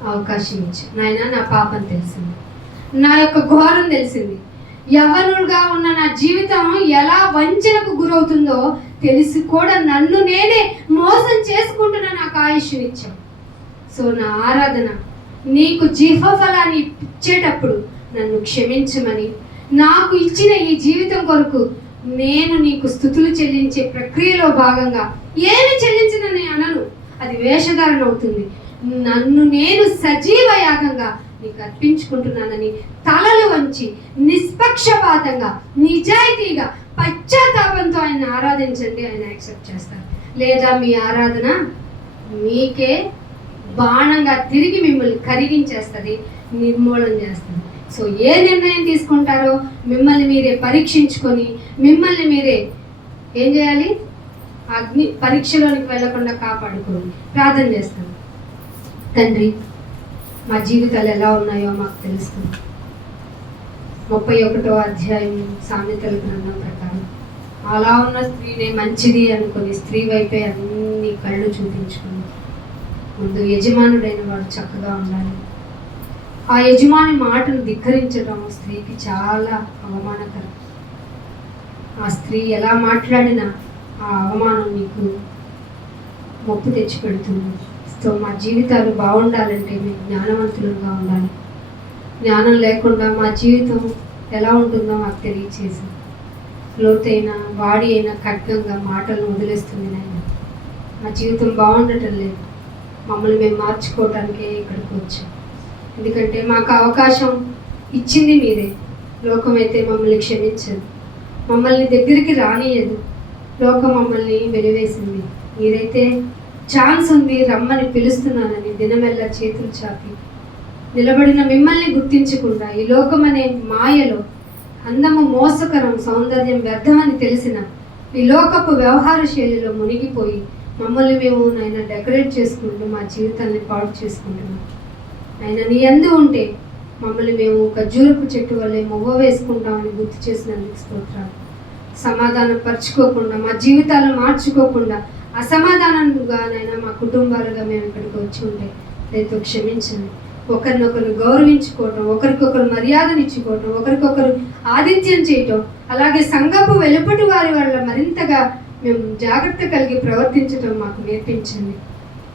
అవకాశం ఇచ్చు. నాయన, నా పాపం తెలిసింది, నా యొక్క ఘోరం తెలిసింది. యవ్వనుడుగా ఉన్న నా జీవితం ఎలా వంచనకు గురవుతుందో తెలిసి కూడా నన్ను నేనే మోసం చేసుకుంటున్నా. నాకు ఆయుష్నిచ్చావు. సో నా ఆరాధన నీకు జీవఫలాన్ని ఇచ్చేటప్పుడు నన్ను క్షమించమని, నాకు ఇచ్చిన ఈ జీవితం కొరకు నేను నీకు స్తుతులు చెల్లించే ప్రక్రియలో భాగంగా ఏమి చెల్లించనని అనను, అది వేషధారణ అవుతుంది. నన్ను నేను సజీవ యాగంగా నీకు అర్పించుకుంటున్నానని తలలు వంచి నిష్పక్షపాతంగా, నిజాయితీగా, పశ్చాత్తాపంతో ఆయన ఆరాధించండి. ఆయన యాక్సెప్ట్ చేస్తారు. లేదా మీ ఆరాధన మీకే బాణంగా తిరిగి మిమ్మల్ని కరిగించేస్తుంది, నిర్మూలన చేస్తుంది. సో ఏ నిర్ణయం తీసుకుంటారో మిమ్మల్ని మీరే పరీక్షించుకొని, మిమ్మల్ని మీరే ఏం చేయాలి? అగ్ని పరీక్షలోనికి వెళ్లకుండా కాపాడుకోండి. ప్రార్థన చేస్తాను. తండ్రి, మా జీవితాలు ఎలా ఉన్నాయో మాకు తెలుస్తుంది. 31వ అధ్యాయం సామెతల గ్రంథం ప్రకారం అలా ఉన్న స్త్రీనే మంచిది అనుకొని స్త్రీ వైపే అన్ని కళ్ళు చూపించుకుని ముందు యజమానుడైన వాడు చక్కగా ఉండాలి. ఆ యజమాని మాటను ధిక్కరించడం స్త్రీకి చాలా అవమానకరం. ఆ స్త్రీ ఎలా మాట్లాడినా ఆ అవమానం మీకు మొప్పు తెచ్చిపెడుతుంది. సో మా జీవితాలు బాగుండాలంటే మేము జ్ఞానవంతులుగా ఉండాలి. జ్ఞానం లేకుండా మా జీవితం ఎలా ఉంటుందో మాకు తెలియచేసింది. లోతైన వాడి అయిన ఖడ్గంగా మాటలను వదిలేస్తుంది నాయన. మా జీవితం బాగుండటం లేదు. మమ్మల్ని మేము మార్చుకోవడానికే ఇక్కడికి వచ్చాం. ఎందుకంటే మాకు అవకాశం ఇచ్చింది మీరే. లోకమైతే మమ్మల్ని క్షమించదు, మమ్మల్ని దగ్గరికి రానియదు. లోకం మమ్మల్ని వెలివేసింది. మీరైతే ఛాన్స్ ఉంది, రమ్మని పిలుస్తున్నానని దినమెల్లా చేతులు చాపి నిలబడిన మిమ్మల్ని గుర్తించకుండా ఈ లోకం అనే మాయలో అందము మోసకరం, సౌందర్యం వ్యర్థమని తెలిసిన ఈ లోకపు వ్యవహార శైలిలో మునిగిపోయి మమ్మల్ని మేము నాయన డెకరేట్ చేసుకుంటూ మా జీవితాన్ని పాడు చేసుకుంటున్నాం. ఆయన నీ యందు ఉంటే మమ్మల్ని మేము ఖర్జూరపు చెట్టు వల్లే మొవ్వ వేసుకుంటామని గుర్తు చేసినందుకు స్తోత్రాలు. సమాధానం పరుచుకోకుండా, మా జీవితాలు మార్చుకోకుండా అసమాధానంగా నైనా మా కుటుంబాలుగా మేము ఇక్కడికి వచ్చి ఉంటే దయతో క్షమించండి. ఒకరినొకరు గౌరవించుకోవటం, ఒకరికొకరు మర్యాదనిచ్చుకోవటం, ఒకరికొకరు ఆతిథ్యం చేయటం, అలాగే సంఘపు వెలుపటి వారి వల్ల మరింతగా మేము జాగ్రత్త కలిగి ప్రవర్తించటం మాకు నేర్పించండి.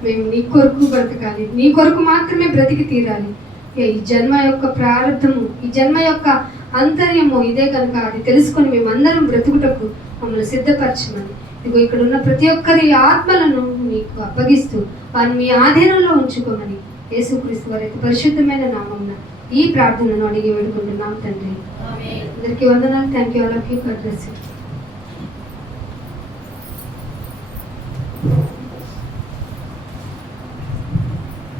మేము నీ కొరకు బ్రతకాలి, నీ కొరకు మాత్రమే బ్రతికి తీరాలి. ఈ జన్మ యొక్క ప్రారంభము, ఈ జన్మ యొక్క అంతర్యము ఇదే కనుక అది తెలుసుకొని మేమందరం బ్రతుకుటకు మమ్మల్ని సిద్ధపరచమని, ఇదిగో ఇక్కడ ఉన్న ప్రతి ఒక్కరి ఆత్మలను నీకు అప్పగిస్తూ వారిని మీ ఆధీనంలో ఉంచుకోమని యేసుక్రీస్తు వారి పరిశుద్ధమైన నామమున ఈ ప్రార్థనను అడిగి వేడుకుంటున్నాం తండ్రి. అందరికీ వందనాలు. Thank you all of you. God bless you.